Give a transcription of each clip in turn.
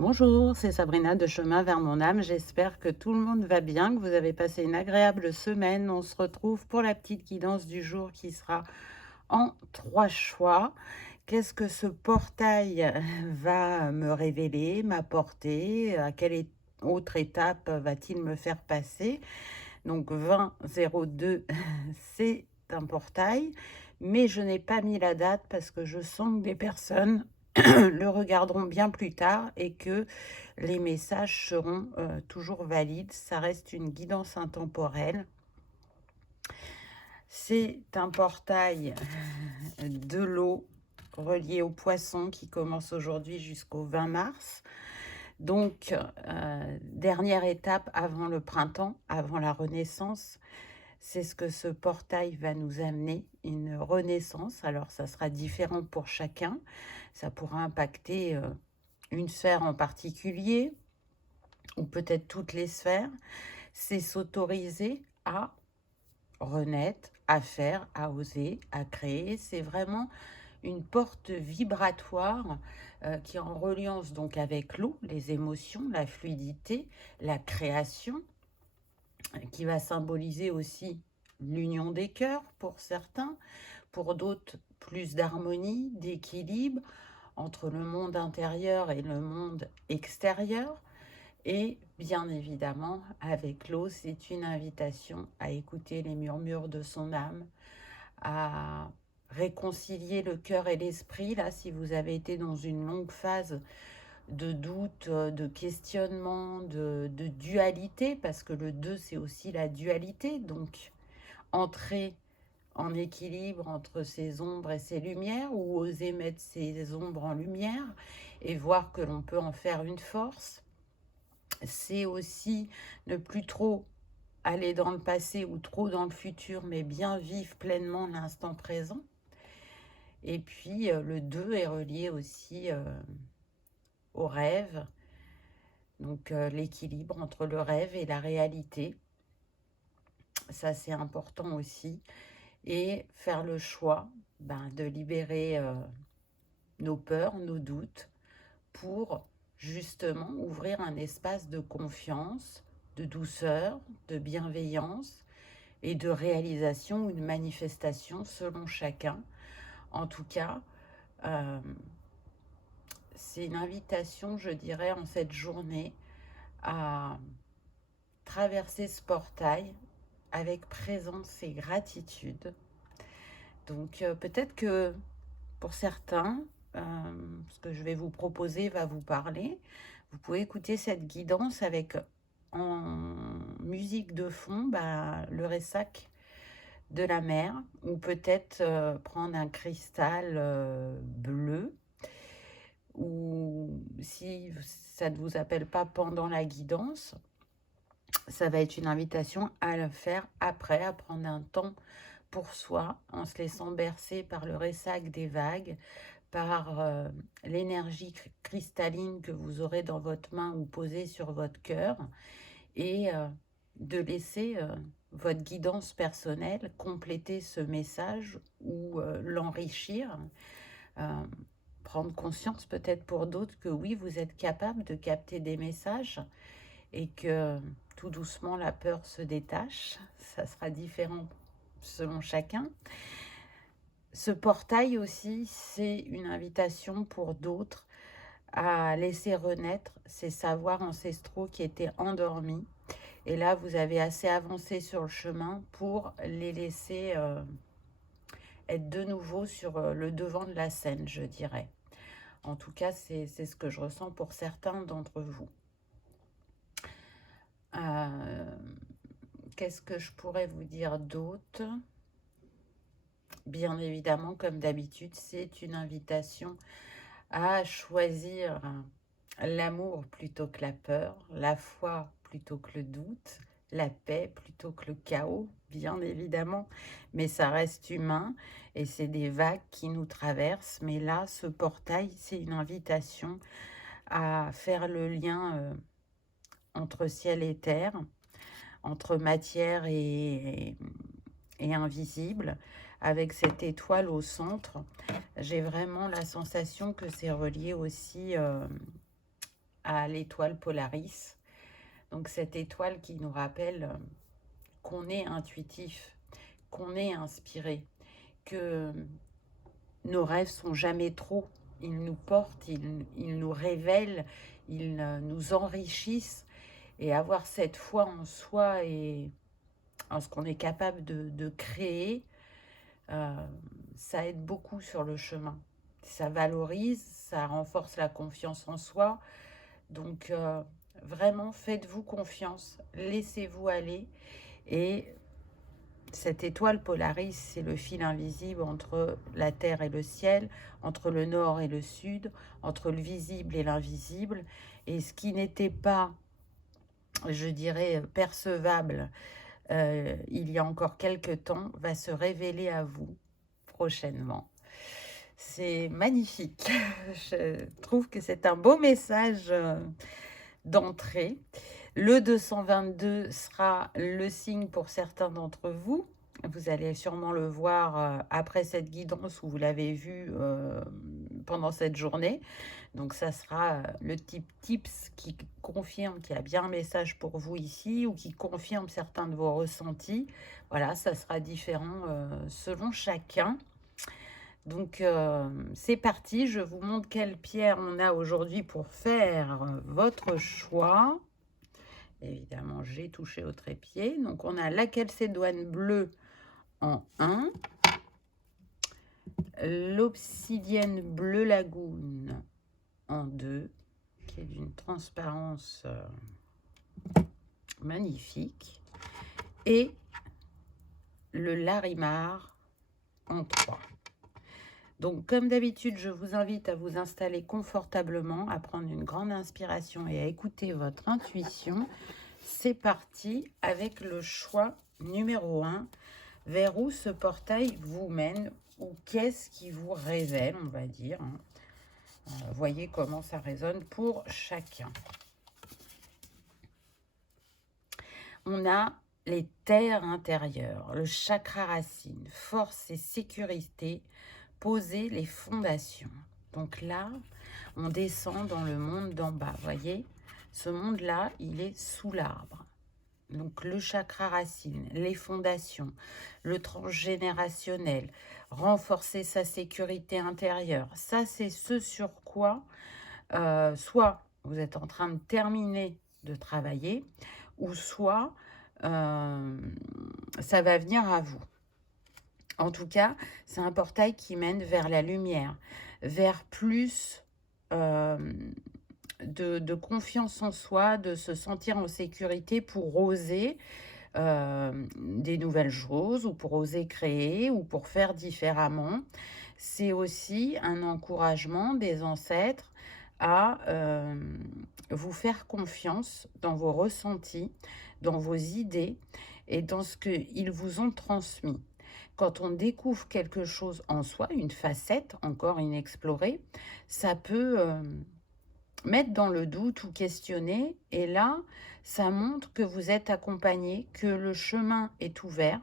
Bonjour, c'est Sabrina de Chemin vers mon âme. J'espère que tout le monde va bien, que vous avez passé une agréable semaine. On se retrouve pour la petite guidance du jour qui sera en 3 choix. Qu'est-ce que ce portail va me révéler, m'apporter? À quelle autre étape va-t-il me faire passer? Donc 2002, c'est un portail, mais je n'ai pas mis la date parce que je sens que des personnes le regarderont bien plus tard et que les messages seront toujours valides. Ça reste une guidance intemporelle. C'est un portail de l'eau relié au poisson qui commence aujourd'hui jusqu'au 20 mars. Donc, dernière étape avant le printemps, avant la renaissance. C'est ce que ce portail va nous amener, une renaissance. Alors, ça sera différent pour chacun. Ça pourra impacter une sphère en particulier, ou peut-être toutes les sphères. C'est s'autoriser à renaître, à faire, à oser, à créer. C'est vraiment une porte vibratoire qui est en reliance donc avec l'eau, les émotions, la fluidité, la création, qui va symboliser aussi l'union des cœurs pour certains, pour d'autres plus d'harmonie, d'équilibre entre le monde intérieur et le monde extérieur. Et bien évidemment, avec l'eau, c'est une invitation à écouter les murmures de son âme, à réconcilier le cœur et l'esprit. Là, si vous avez été dans une longue phase de doute, de questionnement, de dualité, parce que le 2, c'est aussi la dualité. Donc, entrer en équilibre entre ses ombres et ses lumières, ou oser mettre ses ombres en lumière et voir que l'on peut en faire une force. C'est aussi ne plus trop aller dans le passé ou trop dans le futur, mais bien vivre pleinement l'instant présent. Et puis, le 2 est relié aussi au rêve, donc l'équilibre entre le rêve et la réalité. Ça, c'est important aussi. Et faire le choix de libérer nos peurs, nos doutes, pour justement ouvrir un espace de confiance, de douceur, de bienveillance et de réalisation ou de manifestation selon chacun. En tout cas, euh, c'est une invitation, je dirais, en cette journée à traverser ce portail avec présence et gratitude. Donc peut-être que pour certains, ce que je vais vous proposer va vous parler. Vous pouvez écouter cette guidance avec en musique de fond le ressac de la mer, ou peut-être prendre un cristal bleu, ou si ça ne vous appelle pas pendant la guidance, ça va être une invitation à le faire après, à prendre un temps pour soi, en se laissant bercer par le ressac des vagues, par l'énergie cristalline que vous aurez dans votre main ou posée sur votre cœur, et de laisser votre guidance personnelle compléter ce message ou l'enrichir. Euh, Prendre conscience peut-être pour d'autres que oui, vous êtes capable de capter des messages et que tout doucement la peur se détache. Ça sera différent selon chacun. Ce portail aussi, c'est une invitation pour d'autres à laisser renaître ces savoirs ancestraux qui étaient endormis. Et là, vous avez assez avancé sur le chemin pour les laisser être de nouveau sur le devant de la scène, je dirais. En tout cas, c'est ce que je ressens pour certains d'entre vous. Euh, Qu'est-ce que je pourrais vous dire d'autre? Bien évidemment, comme d'habitude, c'est une invitation à choisir l'amour plutôt que la peur, la foi plutôt que le doute, la paix plutôt que le chaos, bien évidemment, mais ça reste humain et c'est des vagues qui nous traversent. Mais là, ce portail, c'est une invitation à faire le lien entre ciel et terre, entre matière et invisible, avec cette étoile au centre. J'ai vraiment la sensation que c'est relié aussi à l'étoile Polaris. Donc cette étoile qui nous rappelle qu'on est intuitif, qu'on est inspiré, que nos rêves sont jamais trop. Ils nous portent, ils nous révèlent, ils nous enrichissent. Et avoir cette foi en soi et en ce qu'on est capable de créer, ça aide beaucoup sur le chemin. Ça valorise, ça renforce la confiance en soi. Donc, vraiment, faites-vous confiance, laissez-vous aller. Et cette étoile Polaris, c'est le fil invisible entre la terre et le ciel, entre le nord et le sud, entre le visible et l'invisible. Et ce qui n'était pas, je dirais, percevable il y a encore quelques temps, va se révéler à vous prochainement. C'est magnifique. Je trouve que c'est un beau message d'entrée. Le 222 sera le signe pour certains d'entre vous. Vous allez sûrement le voir après cette guidance où vous l'avez vu pendant cette journée. Donc ça sera le type tips qui confirme qu'il y a bien un message pour vous ici ou qui confirme certains de vos ressentis. Voilà, ça sera différent selon chacun. Donc c'est parti, je vous montre quelle pierre on a aujourd'hui pour faire votre choix. Évidemment, j'ai touché au trépied. Donc on a la calcédoine bleue en 1, l'obsidienne bleu lagune en 2, qui est d'une transparence magnifique, et le larimar en 3. Donc, comme d'habitude, je vous invite à vous installer confortablement, à prendre une grande inspiration et à écouter votre intuition. C'est parti avec le choix numéro 1. Vers où ce portail vous mène ou qu'est-ce qui vous révèle, on va dire. Voyez comment ça résonne pour chacun. On a les terres intérieures, le chakra racine, force et sécurité, poser les fondations. Donc là, on descend dans le monde d'en bas, voyez. Ce monde-là, il est sous l'arbre. Donc le chakra racine, les fondations, le transgénérationnel, renforcer sa sécurité intérieure. Ça, c'est ce sur quoi soit vous êtes en train de terminer de travailler, ou soit ça va venir à vous. En tout cas, c'est un portail qui mène vers la lumière, vers plus de confiance en soi, de se sentir en sécurité pour oser des nouvelles choses ou pour oser créer ou pour faire différemment. C'est aussi un encouragement des ancêtres à vous faire confiance dans vos ressentis, dans vos idées et dans ce qu'ils vous ont transmis. Quand on découvre quelque chose en soi, une facette encore inexplorée, ça peut mettre dans le doute ou questionner. Et là, ça montre que vous êtes accompagné, que le chemin est ouvert,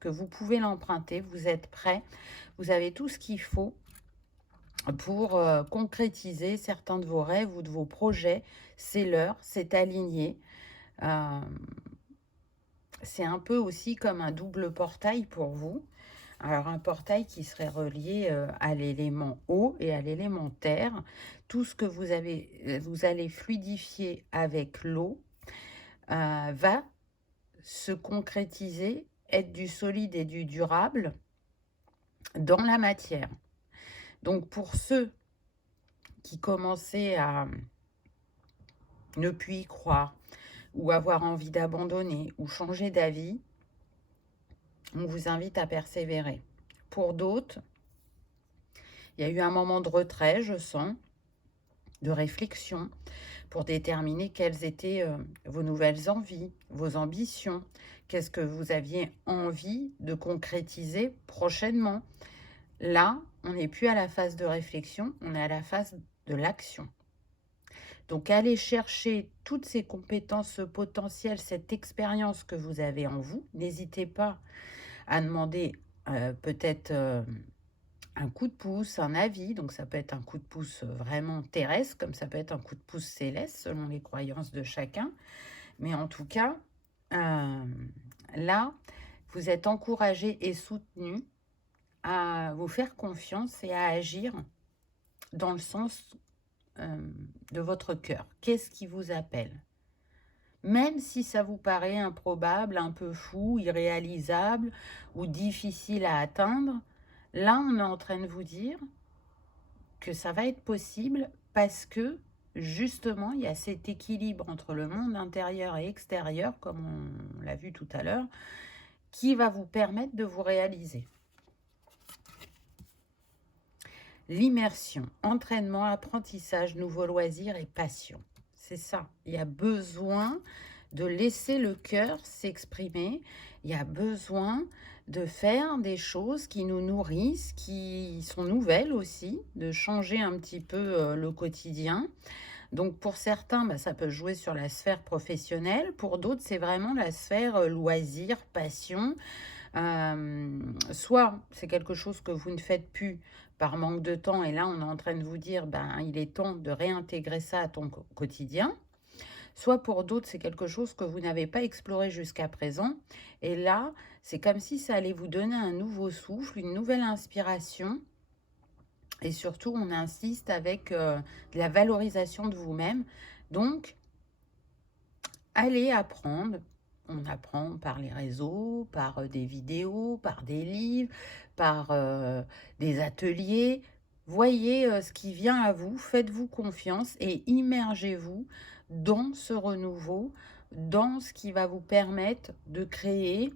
que vous pouvez l'emprunter, vous êtes prêt, vous avez tout ce qu'il faut pour concrétiser certains de vos rêves ou de vos projets. C'est l'heure, c'est aligné. C'est un peu aussi comme un double portail pour vous. Alors, un portail qui serait relié à l'élément eau et à l'élément terre. Tout ce que vous allez fluidifier avec l'eau va se concrétiser, être du solide et du durable dans la matière. Donc, pour ceux qui commençaient à ne plus y croire ou avoir envie d'abandonner ou changer d'avis, on vous invite à persévérer. Pour d'autres, il y a eu un moment de retrait, je sens, de réflexion pour déterminer quelles étaient vos nouvelles envies, vos ambitions, qu'est-ce que vous aviez envie de concrétiser prochainement. Là, on n'est plus à la phase de réflexion, on est à la phase de l'action. Donc, allez chercher toutes ces compétences, ce potentiel, cette expérience que vous avez en vous. N'hésitez pas à demander peut-être un coup de pouce, un avis. Donc ça peut être un coup de pouce vraiment terrestre, comme ça peut être un coup de pouce céleste, selon les croyances de chacun. Mais en tout cas, là, vous êtes encouragé et soutenu à vous faire confiance et à agir dans le sens de votre cœur. Qu'est-ce qui vous appelle? Même si ça vous paraît improbable, un peu fou, irréalisable ou difficile à atteindre, là, on est en train de vous dire que ça va être possible parce que, justement, il y a cet équilibre entre le monde intérieur et extérieur, comme on l'a vu tout à l'heure, qui va vous permettre de vous réaliser. L'immersion, entraînement, apprentissage, nouveaux loisirs et passion. C'est ça. Il y a besoin de laisser le cœur s'exprimer. Il y a besoin de faire des choses qui nous nourrissent, qui sont nouvelles aussi, de changer un petit peu le quotidien. Donc pour certains, ça peut jouer sur la sphère professionnelle. Pour d'autres, c'est vraiment la sphère loisir, passion. Soit c'est quelque chose que vous ne faites plus par manque de temps, et là on est en train de vous dire, il est temps de réintégrer ça à ton quotidien. Soit pour d'autres, c'est quelque chose que vous n'avez pas exploré jusqu'à présent. Et là, c'est comme si ça allait vous donner un nouveau souffle, une nouvelle inspiration. Et surtout, on insiste avec de la valorisation de vous-même. Donc, allez apprendre. On apprend par les réseaux, par des vidéos, par des livres, par des ateliers. Voyez ce qui vient à vous, faites-vous confiance et immergez-vous dans ce renouveau, dans ce qui va vous permettre de créer,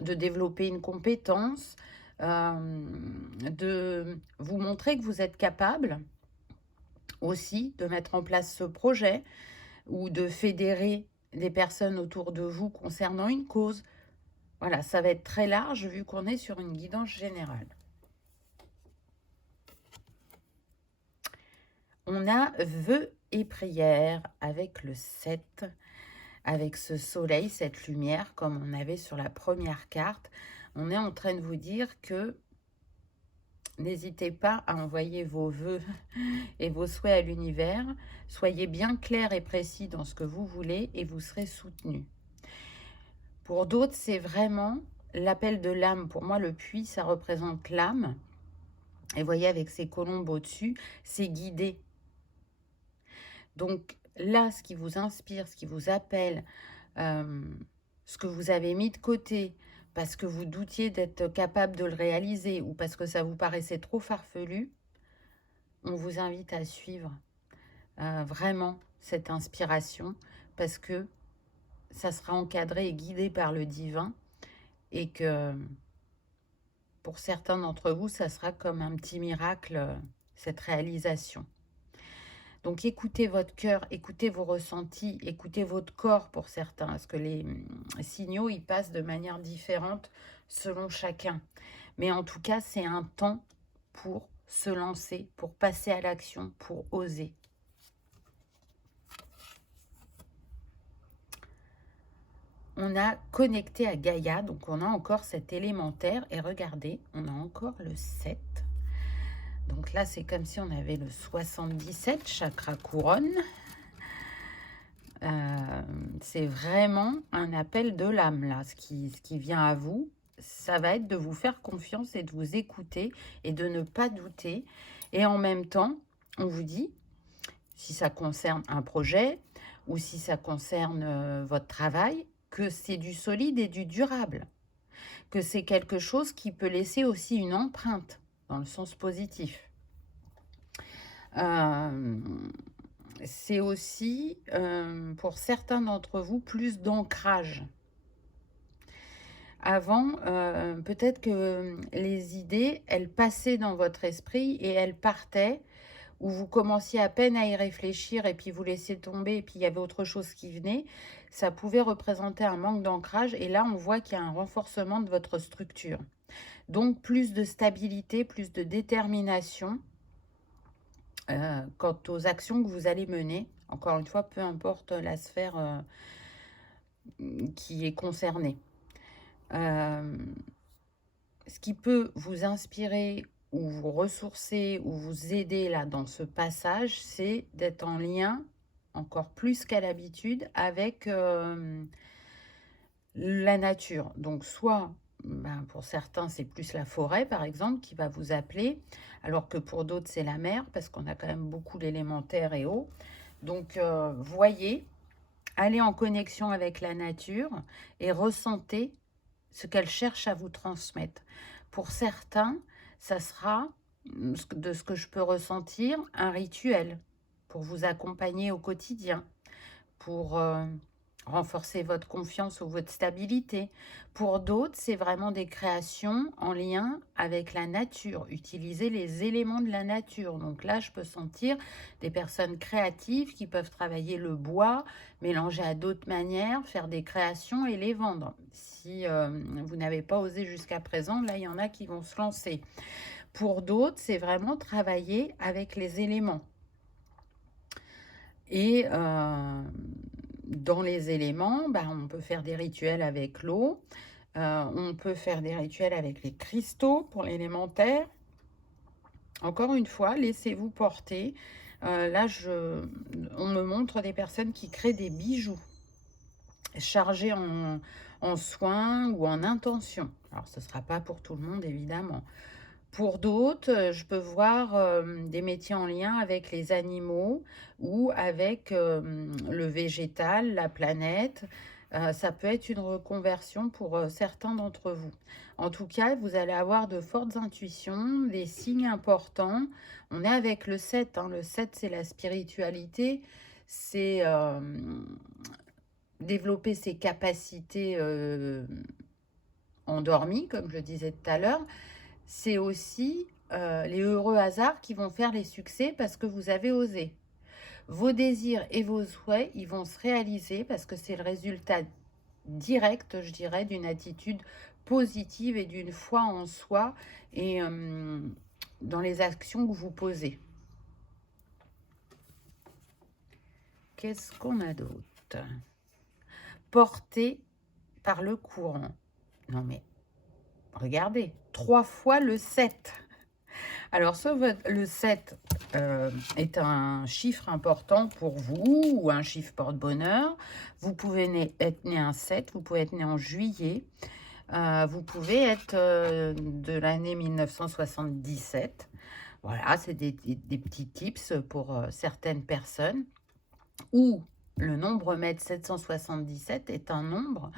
de développer une compétence, de vous montrer que vous êtes capable aussi de mettre en place ce projet ou de fédérer des personnes autour de vous concernant une cause. Voilà, ça va être très large vu qu'on est sur une guidance générale. On a vœux et prières avec le 7, avec ce soleil, cette lumière, comme on avait sur la première carte. On est en train de vous dire que n'hésitez pas à envoyer vos vœux et vos souhaits à l'univers. Soyez bien clair et précis dans ce que vous voulez et vous serez soutenu. Pour d'autres, c'est vraiment l'appel de l'âme. Pour moi, le puits, ça représente l'âme. Et voyez, avec ces colombes au-dessus, c'est guidé. Donc là, ce qui vous inspire, ce qui vous appelle, ce que vous avez mis de côté parce que vous doutiez d'être capable de le réaliser ou parce que ça vous paraissait trop farfelu, on vous invite à suivre vraiment cette inspiration parce que ça sera encadré et guidé par le divin et que pour certains d'entre vous, ça sera comme un petit miracle, cette réalisation. Donc écoutez votre cœur, écoutez vos ressentis, écoutez votre corps pour certains, parce que les signaux, ils passent de manière différente selon chacun. Mais en tout cas, c'est un temps pour se lancer, pour passer à l'action, pour oser. On a connecté à Gaïa, donc on a encore cet élémentaire. Et regardez, on a encore le 7. Donc là, c'est comme si on avait le 77, chakra couronne. C'est vraiment un appel de l'âme, là. Ce qui vient à vous, ça va être de vous faire confiance et de vous écouter et de ne pas douter. Et en même temps, on vous dit, si ça concerne un projet ou si ça concerne votre travail, que c'est du solide et du durable. Que c'est quelque chose qui peut laisser aussi une empreinte, dans le sens positif. C'est aussi, pour certains d'entre vous, plus d'ancrage. Avant, peut-être que les idées, elles passaient dans votre esprit et elles partaient, où vous commenciez à peine à y réfléchir et puis vous laissiez tomber et puis il y avait autre chose qui venait. Ça pouvait représenter un manque d'ancrage et là, on voit qu'il y a un renforcement de votre structure. Donc, plus de stabilité, plus de détermination quant aux actions que vous allez mener. Encore une fois, peu importe la sphère qui est concernée. Ce qui peut vous inspirer où vous ressourcez, où vous aidez là dans ce passage, c'est d'être en lien encore plus qu'à l'habitude avec la nature. Donc soit, ben, pour certains, c'est plus la forêt, par exemple, qui va vous appeler, alors que pour d'autres, c'est la mer, parce qu'on a quand même beaucoup d'élémentaire et eau. Donc, voyez, allez en connexion avec la nature et ressentez ce qu'elle cherche à vous transmettre. Pour certains, ça sera, de ce que je peux ressentir, un rituel pour vous accompagner au quotidien, pour renforcer votre confiance ou votre stabilité. Pour d'autres, c'est vraiment des créations en lien avec la nature, utiliser les éléments de la nature. Donc là, je peux sentir des personnes créatives qui peuvent travailler le bois, mélanger à d'autres manières, faire des créations et les vendre. Si vous n'avez pas osé jusqu'à présent, là, il y en a qui vont se lancer. Pour d'autres, c'est vraiment travailler avec les éléments. Et dans les éléments, bah, on peut faire des rituels avec l'eau, on peut faire des rituels avec les cristaux pour l'élémentaire. Encore une fois, laissez-vous porter. Là, on me montre des personnes qui créent des bijoux chargés en soins ou en intention. Alors, ce ne sera pas pour tout le monde, évidemment. Pour d'autres, je peux voir des métiers en lien avec les animaux ou avec le végétal, la planète. Ça peut être une reconversion pour certains d'entre vous. En tout cas, vous allez avoir de fortes intuitions, des signes importants. On est avec le 7, hein. Le 7, c'est la spiritualité, c'est développer ses capacités endormies, comme je disais tout à l'heure. C'est aussi les heureux hasards qui vont faire les succès parce que vous avez osé. Vos désirs et vos souhaits, ils vont se réaliser parce que c'est le résultat direct, je dirais, d'une attitude positive et d'une foi en soi et dans les actions que vous posez. Qu'est-ce qu'on a d'autre? Porté par le courant. Non mais, regardez, 3 fois le 7. Alors, le 7 est un chiffre important pour vous ou un chiffre porte-bonheur. Vous pouvez être né un 7, vous pouvez être né en juillet, vous pouvez être de l'année 1977. Voilà, c'est des petits tips pour certaines personnes. Ou le nombre mètre 777 est un nombre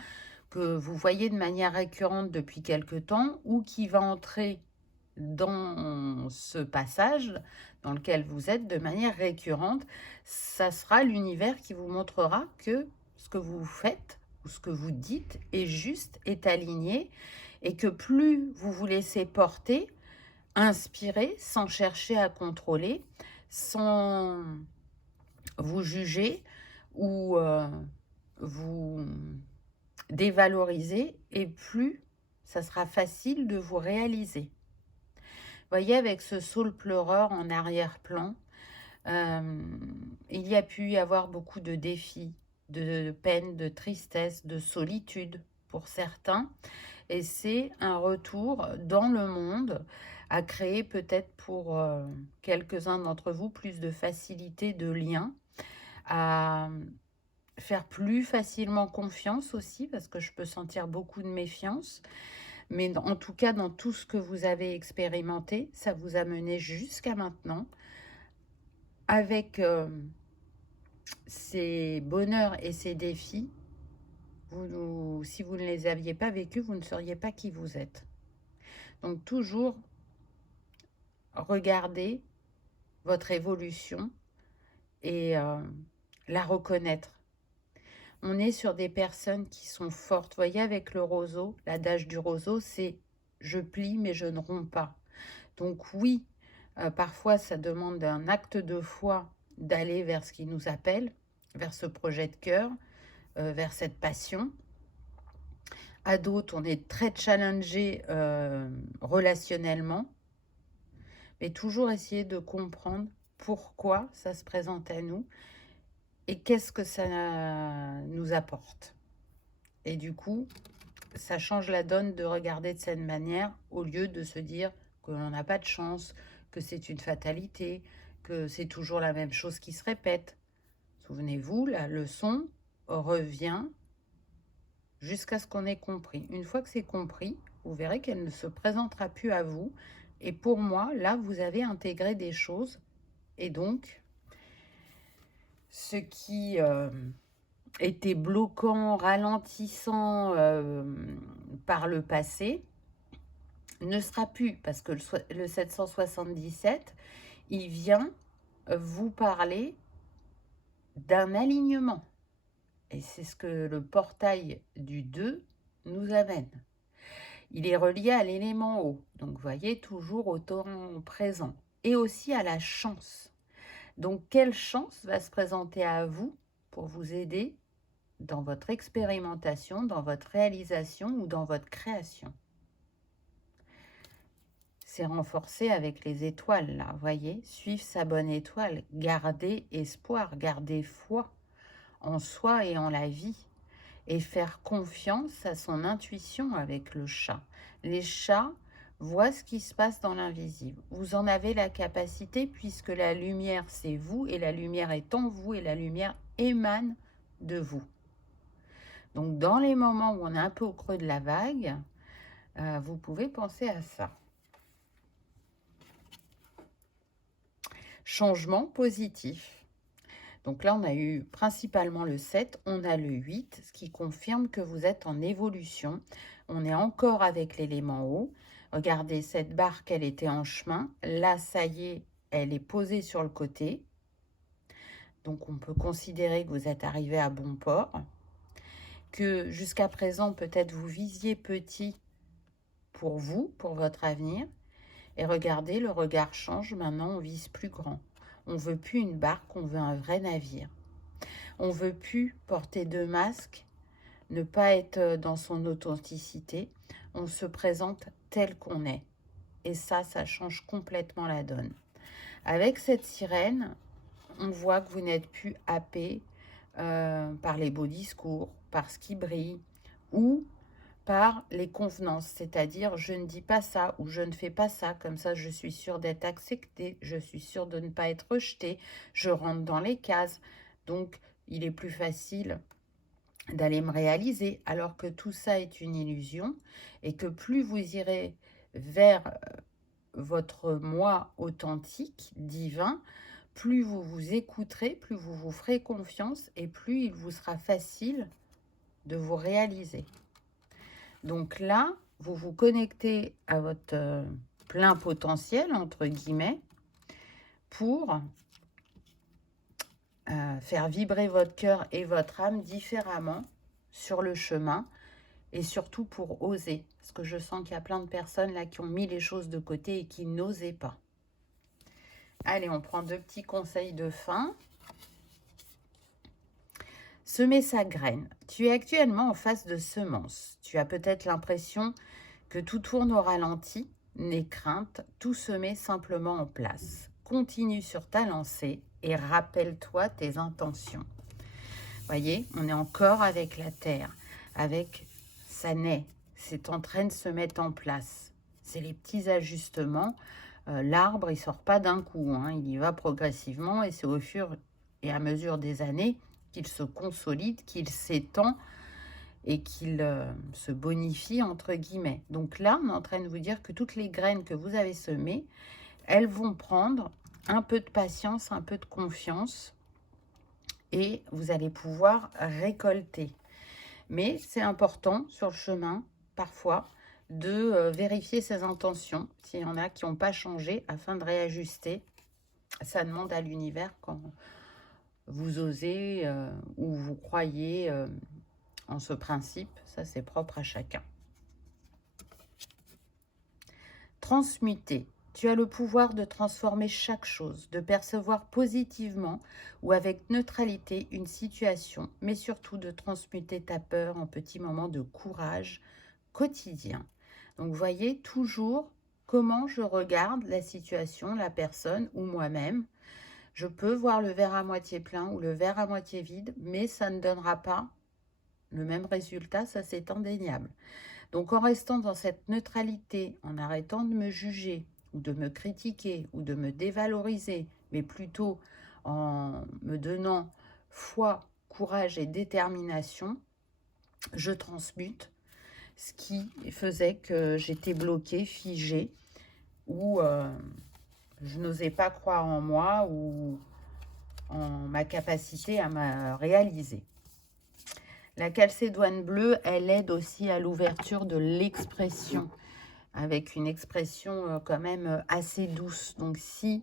que vous voyez de manière récurrente depuis quelque temps ou qui va entrer dans ce passage dans lequel vous êtes de manière récurrente. Ça sera l'univers qui vous montrera que ce que vous faites ou ce que vous dites est juste, est aligné, et que plus vous vous laissez porter, inspirer, sans chercher à contrôler, sans vous juger ou vous dévaloriser, et plus ça sera facile de vous réaliser. Voyez, avec ce saule pleureur en arrière-plan, il y a pu y avoir beaucoup de défis, de peine, de tristesse, de solitude pour certains. Et c'est un retour dans le monde à créer peut-être pour quelques-uns d'entre vous plus de facilité de lien, à faire plus facilement confiance aussi, parce que je peux sentir beaucoup de méfiance. Mais en tout cas, dans tout ce que vous avez expérimenté, ça vous a mené jusqu'à maintenant, avec ces bonheurs et ces défis. Si vous ne les aviez pas vécus, vous ne sauriez pas qui vous êtes. Donc toujours regardez votre évolution et la reconnaître. On est sur des personnes qui sont fortes. Vous voyez, avec le roseau, l'adage du roseau, c'est « je plie mais je ne romps pas ». Donc oui, parfois ça demande un acte de foi d'aller vers ce qui nous appelle, vers ce projet de cœur, vers cette passion. À d'autres, on est très challengé relationnellement, mais toujours essayer de comprendre pourquoi ça se présente à nous et qu'est-ce que ça nous apporte. Et du coup, ça change la donne de regarder de cette manière au lieu de se dire que l'on n'a pas de chance, que c'est une fatalité, que c'est toujours la même chose qui se répète. Souvenez-vous, la leçon revient jusqu'à ce qu'on ait compris. Une fois que c'est compris, vous verrez qu'elle ne se présentera plus à vous. Et pour moi, là, vous avez intégré des choses. Et donc, ce qui était bloquant, ralentissant par le passé, ne sera plus, parce que le 777, il vient vous parler d'un alignement. Et c'est ce que le portail du 2 nous amène. Il est relié à l'élément eau, donc vous voyez, toujours au temps présent, et aussi à la chance. Donc, quelle chance va se présenter à vous pour vous aider dans votre expérimentation, dans votre réalisation ou dans votre création? C'est renforcé avec les étoiles, là, vous voyez, suivre sa bonne étoile, garder espoir, garder foi en soi et en la vie, et faire confiance à son intuition avec le chat. Les chats voient ce qui se passe dans l'invisible. Vous en avez la capacité puisque la lumière, c'est vous, et la lumière est en vous, et la lumière émane de vous. Donc, dans les moments où on est un peu au creux de la vague, vous pouvez penser à ça. Changement positif. Donc là, on a eu principalement le 7, on a le 8, ce qui confirme que vous êtes en évolution. On est encore avec l'élément eau. Regardez, cette barque, elle était en chemin. Là, ça y est, elle est posée sur le côté. Donc, on peut considérer que vous êtes arrivé à bon port. Que jusqu'à présent, peut-être vous visiez petit pour vous, pour votre avenir. Et regardez, le regard change. Maintenant, on vise plus grand. On ne veut plus une barque, on veut un vrai navire. On ne veut plus porter de masque, ne pas être dans son authenticité. On se présente tel qu'on est. Et ça change complètement la donne. Avec cette sirène, on voit que vous n'êtes plus happé par les beaux discours, par ce qui brille, ou par les convenances, c'est-à-dire je ne dis pas ça ou je ne fais pas ça, comme ça je suis sûre d'être acceptée, je suis sûre de ne pas être rejetée, je rentre dans les cases, donc il est plus facile d'aller me réaliser, alors que tout ça est une illusion, et que plus vous irez vers votre moi authentique, divin, plus vous vous écouterez, plus vous vous ferez confiance, et plus il vous sera facile de vous réaliser. Donc là, vous vous connectez à votre plein potentiel, entre guillemets, pour faire vibrer votre cœur et votre âme différemment sur le chemin, et surtout pour oser. Parce que je sens qu'il y a plein de personnes là qui ont mis les choses de côté et qui n'osaient pas. Allez, on prend 2 petits conseils de fin. Semer sa graine. Tu es actuellement en phase de semence. Tu as peut-être l'impression que tout tourne au ralenti. N'aie crainte, tout se met simplement en place. Continue sur ta lancée et rappelle-toi tes intentions. Voyez, on est encore avec la terre, avec ça naît, c'est en train de se mettre en place. C'est les petits ajustements. L'arbre, il sort pas d'un coup, hein, il y va progressivement, et c'est au fur et à mesure des années qu'il se consolide, qu'il s'étend et qu'il se bonifie, entre guillemets. Donc là, on est en train de vous dire que toutes les graines que vous avez semées, elles vont prendre un peu de patience, un peu de confiance, et vous allez pouvoir récolter. Mais c'est important sur le chemin, parfois, de vérifier ses intentions, s'il y en a qui n'ont pas changé, afin de réajuster. Ça demande à l'univers quand vous osez ou vous croyez en ce principe. Ça, c'est propre à chacun. Transmuter. Tu as le pouvoir de transformer chaque chose, de percevoir positivement ou avec neutralité une situation, mais surtout de transmuter ta peur en petits moments de courage quotidien. Donc, vous voyez toujours comment je regarde la situation, la personne ou moi-même. Je peux voir le verre à moitié plein ou le verre à moitié vide, mais ça ne donnera pas le même résultat, ça c'est indéniable. Donc, en restant dans cette neutralité, en arrêtant de me juger, ou de me critiquer, ou de me dévaloriser, mais plutôt en me donnant foi, courage et détermination, je transmute, ce qui faisait que j'étais bloquée, figée, ou je n'osais pas croire en moi ou en ma capacité à me réaliser. La calcédoine bleue, elle aide aussi à l'ouverture de l'expression, avec une expression quand même assez douce. Donc si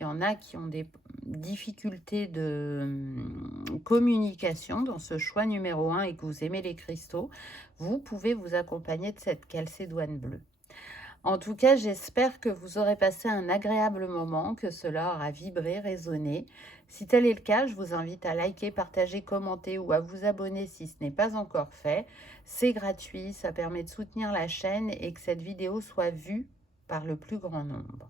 il y en a qui ont des difficultés de communication dans ce choix numéro 1 et que vous aimez les cristaux, vous pouvez vous accompagner de cette calcédoine bleue. En tout cas, j'espère que vous aurez passé un agréable moment, que cela aura vibré, résonné. Si tel est le cas, je vous invite à liker, partager, commenter ou à vous abonner si ce n'est pas encore fait. C'est gratuit, ça permet de soutenir la chaîne et que cette vidéo soit vue par le plus grand nombre.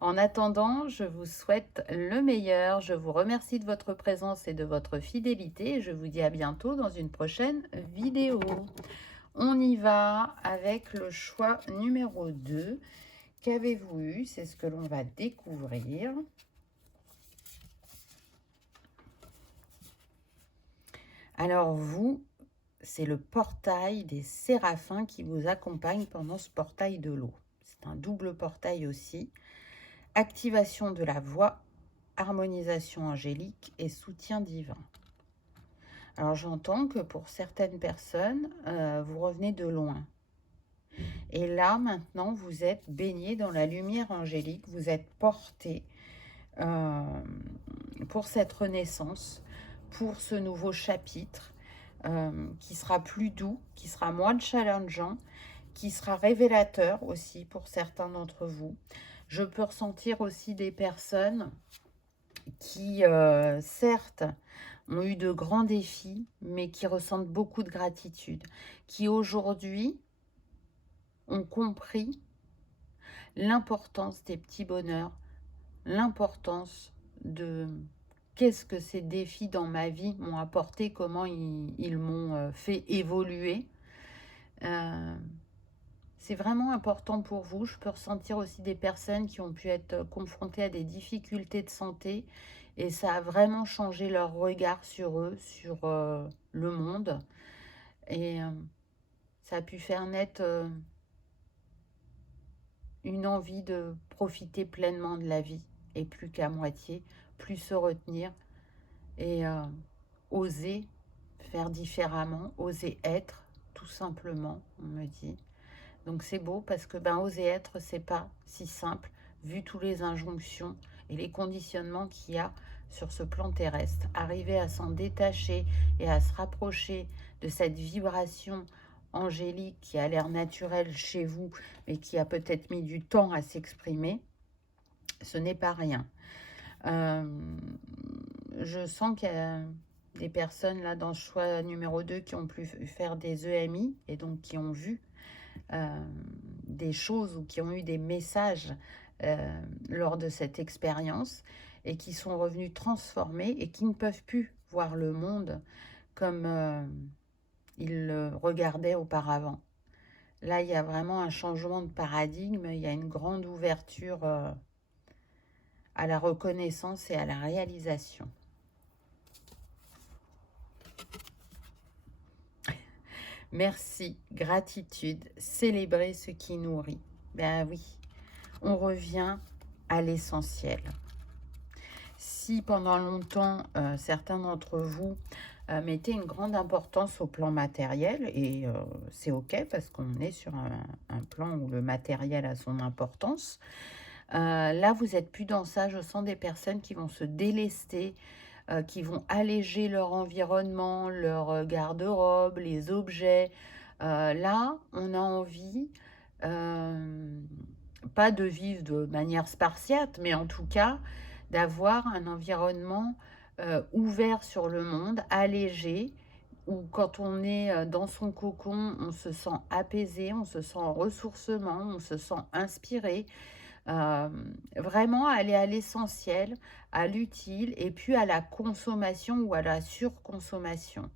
En attendant, je vous souhaite le meilleur. Je vous remercie de votre présence et de votre fidélité. Je vous dis à bientôt dans une prochaine vidéo. On y va avec le choix numéro 2. Qu'avez-vous eu? C'est ce que l'on va découvrir. Alors vous, c'est le portail des séraphins qui vous accompagne pendant ce portail de l'eau. C'est un double portail aussi. Activation de la voix, harmonisation angélique et soutien divin. Alors j'entends que pour certaines personnes, vous revenez de loin. Et là, maintenant, vous êtes baigné dans la lumière angélique, vous êtes porté pour cette renaissance, pour ce nouveau chapitre qui sera plus doux, qui sera moins challengeant, qui sera révélateur aussi pour certains d'entre vous. Je peux ressentir aussi des personnes qui, certes, ont eu de grands défis, mais qui ressentent beaucoup de gratitude, qui aujourd'hui ont compris l'importance des petits bonheurs, l'importance de qu'est-ce que ces défis dans ma vie m'ont apporté, comment ils m'ont fait évoluer. C'est vraiment important pour vous. Je peux ressentir aussi des personnes qui ont pu être confrontées à des difficultés de santé et ça a vraiment changé leur regard sur eux, sur le monde. Et ça a pu faire naître une envie de profiter pleinement de la vie et plus qu'à moitié, plus se retenir et oser faire différemment, oser être tout simplement, on me dit. Donc c'est beau parce que oser être, c'est pas si simple vu tous les injonctions et les conditionnements qu'il y a sur ce plan terrestre. Arriver à s'en détacher et à se rapprocher de cette vibration angélique qui a l'air naturelle chez vous, mais qui a peut-être mis du temps à s'exprimer, ce n'est pas rien. Je sens qu'il y a des personnes là dans le choix numéro 2 qui ont pu faire des EMI et donc qui ont vu des choses ou qui ont eu des messages lors de cette expérience et qui sont revenus transformés et qui ne peuvent plus voir le monde comme ils le regardaient auparavant. Là, il y a vraiment un changement de paradigme, il y a une grande ouverture à la reconnaissance et à la réalisation. Merci, gratitude, célébrer ce qui nourrit. Ben oui, on revient à l'essentiel. Si pendant longtemps, certains d'entre vous mettaient une grande importance au plan matériel, et c'est ok parce qu'on est sur un plan où le matériel a son importance, là vous n'êtes plus dans ça. Je sens des personnes qui vont se délester, qui vont alléger leur environnement, leur garde-robe, les objets. Là, on a envie, pas de vivre de manière spartiate, mais en tout cas, d'avoir un environnement ouvert sur le monde, allégé, où quand on est dans son cocon, on se sent apaisé, on se sent en ressourcement, on se sent inspiré. Vraiment aller à l'essentiel, à l'utile et puis à la consommation ou à la surconsommation.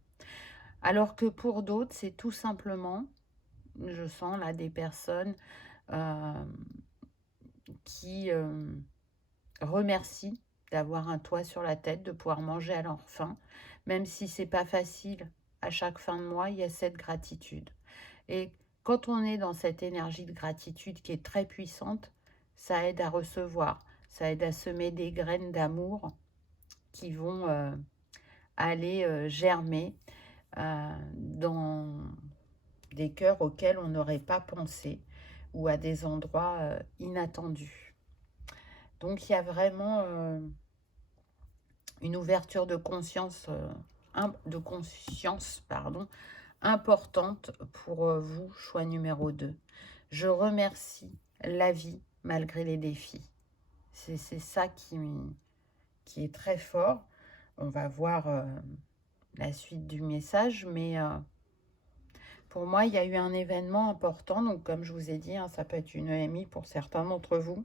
Alors que pour d'autres, c'est tout simplement, je sens là des personnes qui remercient d'avoir un toit sur la tête, de pouvoir manger à leur faim. Même si c'est pas facile, à chaque fin de mois, il y a cette gratitude. Et quand on est dans cette énergie de gratitude qui est très puissante, ça aide à recevoir, ça aide à semer des graines d'amour qui vont aller germer dans des cœurs auxquels on n'aurait pas pensé ou à des endroits inattendus. Donc il y a vraiment une ouverture de conscience, importante pour vous, choix numéro 2. Je remercie la vie malgré les défis. C'est ça qui est très fort. On va voir la suite du message, mais pour moi, il y a eu un événement important. Donc, comme je vous ai dit, ça peut être une EMI pour certains d'entre vous.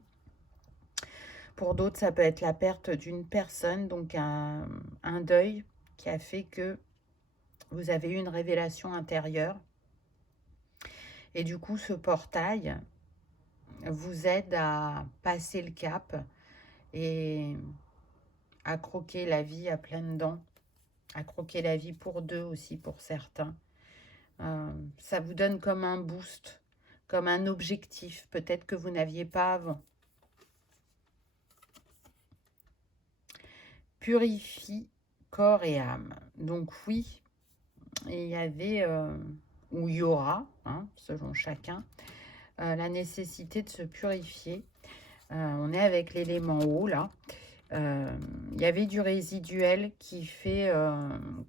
Pour d'autres, ça peut être la perte d'une personne, donc un deuil qui a fait que vous avez eu une révélation intérieure. Et du coup, ce portail vous aide à passer le cap et à croquer la vie à pleines dents, à croquer la vie pour deux aussi pour certains. Ça vous donne comme un boost, comme un objectif, peut-être que vous n'aviez pas avant. Purifie corps et âme. Donc oui, il y avait, ou il y aura, selon chacun, la nécessité de se purifier. On est avec l'élément eau, là. Il y avait du résiduel qui fait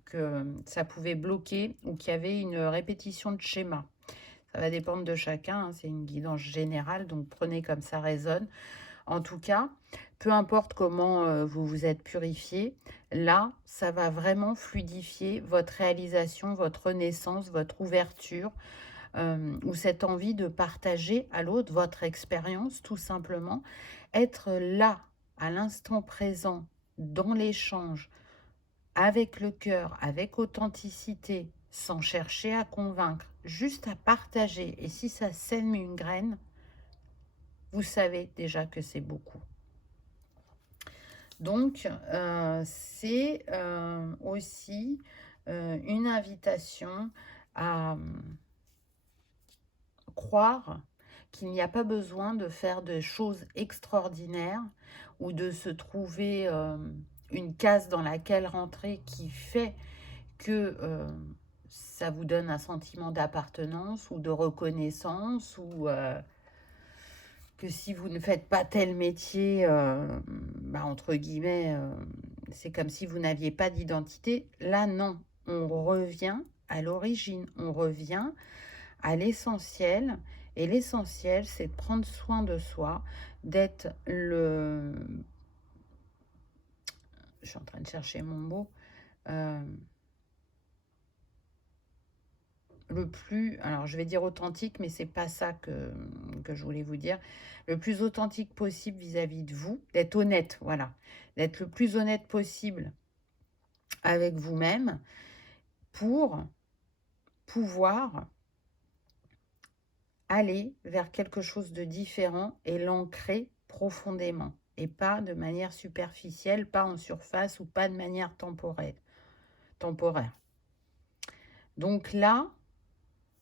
que ça pouvait bloquer ou qu'il y avait une répétition de schéma. Ça va dépendre de chacun, c'est une guidance générale, donc prenez comme ça résonne. En tout cas, peu importe comment vous vous êtes purifié, là, ça va vraiment fluidifier votre réalisation, votre renaissance, votre ouverture, ou cette envie de partager à l'autre votre expérience, tout simplement. Être là, à l'instant présent, dans l'échange, avec le cœur, avec authenticité, sans chercher à convaincre, juste à partager. Et si ça sème une graine, vous savez déjà que c'est beaucoup. Donc, c'est aussi une invitation à croire qu'il n'y a pas besoin de faire de choses extraordinaires ou de se trouver une case dans laquelle rentrer qui fait que ça vous donne un sentiment d'appartenance ou de reconnaissance ou que si vous ne faites pas tel métier, entre guillemets, c'est comme si vous n'aviez pas d'identité. Là, non, on revient à l'origine, on revient à l'essentiel. Et l'essentiel, c'est de prendre soin de soi, d'être le... Je suis en train de chercher mon mot. Le plus, alors je vais dire authentique, mais c'est pas ça que je voulais vous dire, le plus authentique possible vis-à-vis de vous, d'être honnête, voilà, d'être le plus honnête possible avec vous-même pour pouvoir aller vers quelque chose de différent et l'ancrer profondément et pas de manière superficielle, pas en surface ou pas de manière temporaire. Donc là,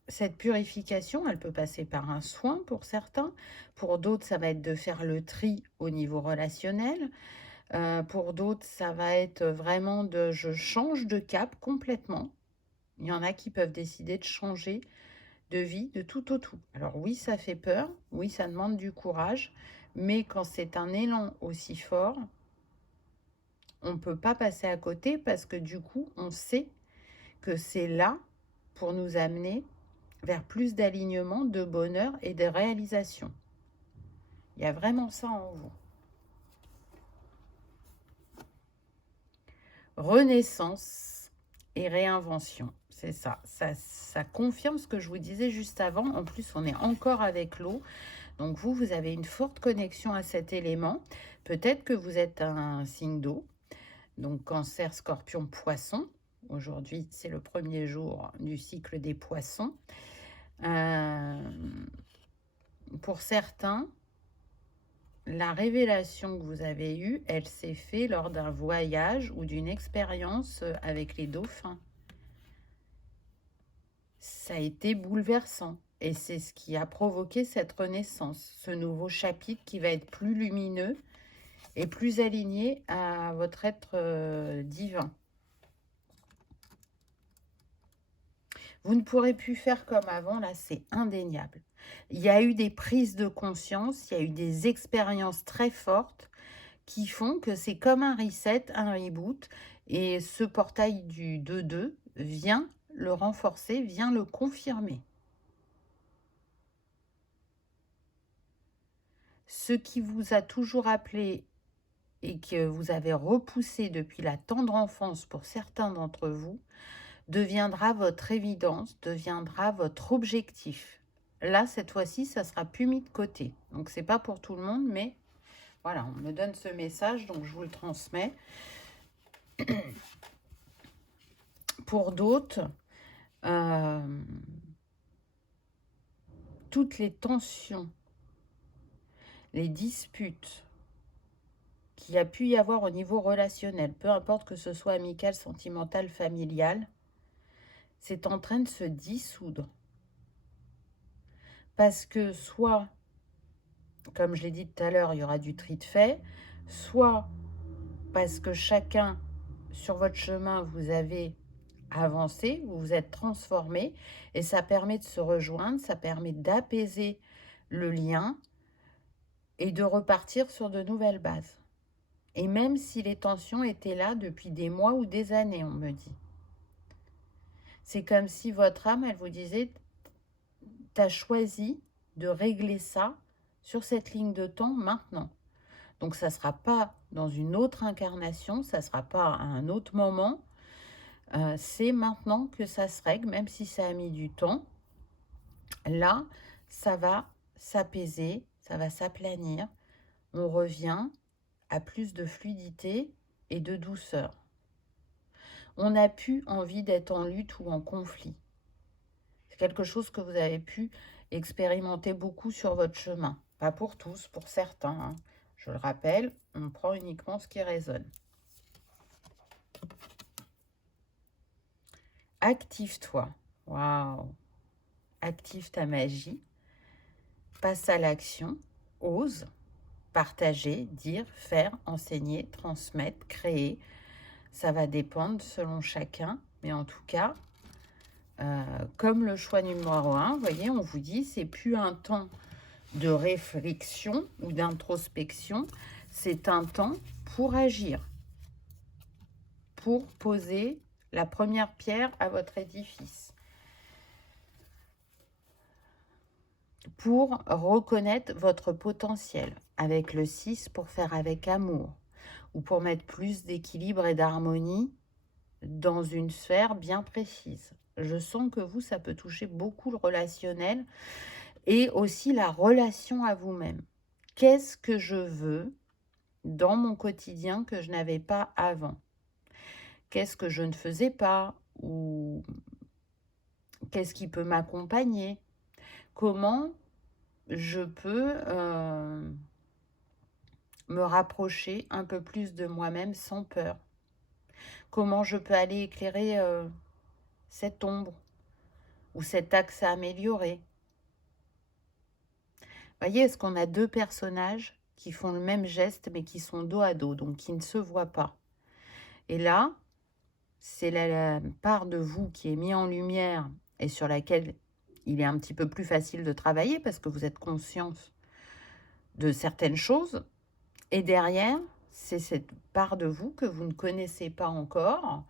cette purification, elle peut passer par un soin pour certains. Pour d'autres, ça va être de faire le tri au niveau relationnel. Pour d'autres, ça va être vraiment de je change de cap complètement. Il y en a qui peuvent décider de changer de vie de tout au tout. Alors oui, ça fait peur. Oui, ça demande du courage. Mais quand c'est un élan aussi fort, on ne peut pas passer à côté parce que du coup, on sait que c'est là pour nous amener vers plus d'alignement, de bonheur et de réalisation. Il y a vraiment ça en vous. Renaissance et réinvention, c'est ça. Ça confirme ce que je vous disais juste avant. En plus, on est encore avec l'eau. Donc vous avez une forte connexion à cet élément. Peut-être que vous êtes un signe d'eau. Donc Cancer, Scorpion, Poisson. Aujourd'hui, c'est le premier jour du cycle des poissons. Pour certains, la révélation que vous avez eue, elle s'est faite lors d'un voyage ou d'une expérience avec les dauphins. Ça a été bouleversant. Et c'est ce qui a provoqué cette renaissance, ce nouveau chapitre qui va être plus lumineux et plus aligné à votre être divin. Vous ne pourrez plus faire comme avant, là, c'est indéniable. Il y a eu des prises de conscience, il y a eu des expériences très fortes qui font que c'est comme un reset, un reboot. Et ce portail du 2-2 vient le renforcer, vient le confirmer. Ce qui vous a toujours appelé et que vous avez repoussé depuis la tendre enfance pour certains d'entre vous, deviendra votre évidence, deviendra votre objectif. Là, cette fois-ci, ça sera plus mis de côté. Donc, c'est pas pour tout le monde, mais voilà, on me donne ce message, donc je vous le transmets. Pour d'autres, toutes les tensions, les disputes qu'il y a pu y avoir au niveau relationnel, peu importe que ce soit amical, sentimental, familial, c'est en train de se dissoudre. Parce que soit, comme je l'ai dit tout à l'heure, il y aura du tri de fait, soit parce que chacun, sur votre chemin, vous avez avancé, vous vous êtes transformé, et ça permet de se rejoindre, ça permet d'apaiser le lien et de repartir sur de nouvelles bases. Et même si les tensions étaient là depuis des mois ou des années, on me dit. C'est comme si votre âme, elle vous disait, tu as choisi de régler ça sur cette ligne de temps maintenant. Donc, ça ne sera pas dans une autre incarnation, ça ne sera pas à un autre moment. C'est maintenant que ça se règle, même si ça a mis du temps. Là, ça va s'apaiser, ça va s'aplanir. On revient à plus de fluidité et de douceur. On n'a plus envie d'être en lutte ou en conflit. C'est quelque chose que vous avez pu expérimenter beaucoup sur votre chemin. Pas pour tous, pour certains, hein. Je le rappelle, on prend uniquement ce qui résonne. Active-toi. Waouh! Active ta magie. Passe à l'action. Ose. Partager, dire, faire, enseigner, transmettre, créer. Ça va dépendre selon chacun. Mais en tout cas, comme le choix numéro 1, vous voyez, on vous dit, c'est plus un temps de réflexion ou d'introspection, c'est un temps pour agir, pour poser la première pierre à votre édifice, pour reconnaître votre potentiel, avec le 6 pour faire avec amour, ou pour mettre plus d'équilibre et d'harmonie dans une sphère bien précise. Je sens que vous, ça peut toucher beaucoup le relationnel et aussi la relation à vous-même. Qu'est-ce que je veux dans mon quotidien que je n'avais pas avant? Qu'est-ce que je ne faisais pas? Ou qu'est-ce qui peut m'accompagner? Comment je peux me rapprocher un peu plus de moi-même sans peur? Comment je peux aller éclairer cette ombre ou cet axe à améliorer? Voyez, est-ce qu'on a deux personnages qui font le même geste mais qui sont dos à dos, donc qui ne se voient pas? Et là, c'est la part de vous qui est mise en lumière et sur laquelle il est un petit peu plus facile de travailler parce que vous êtes conscience de certaines choses. Et derrière, c'est cette part de vous que vous ne connaissez pas encore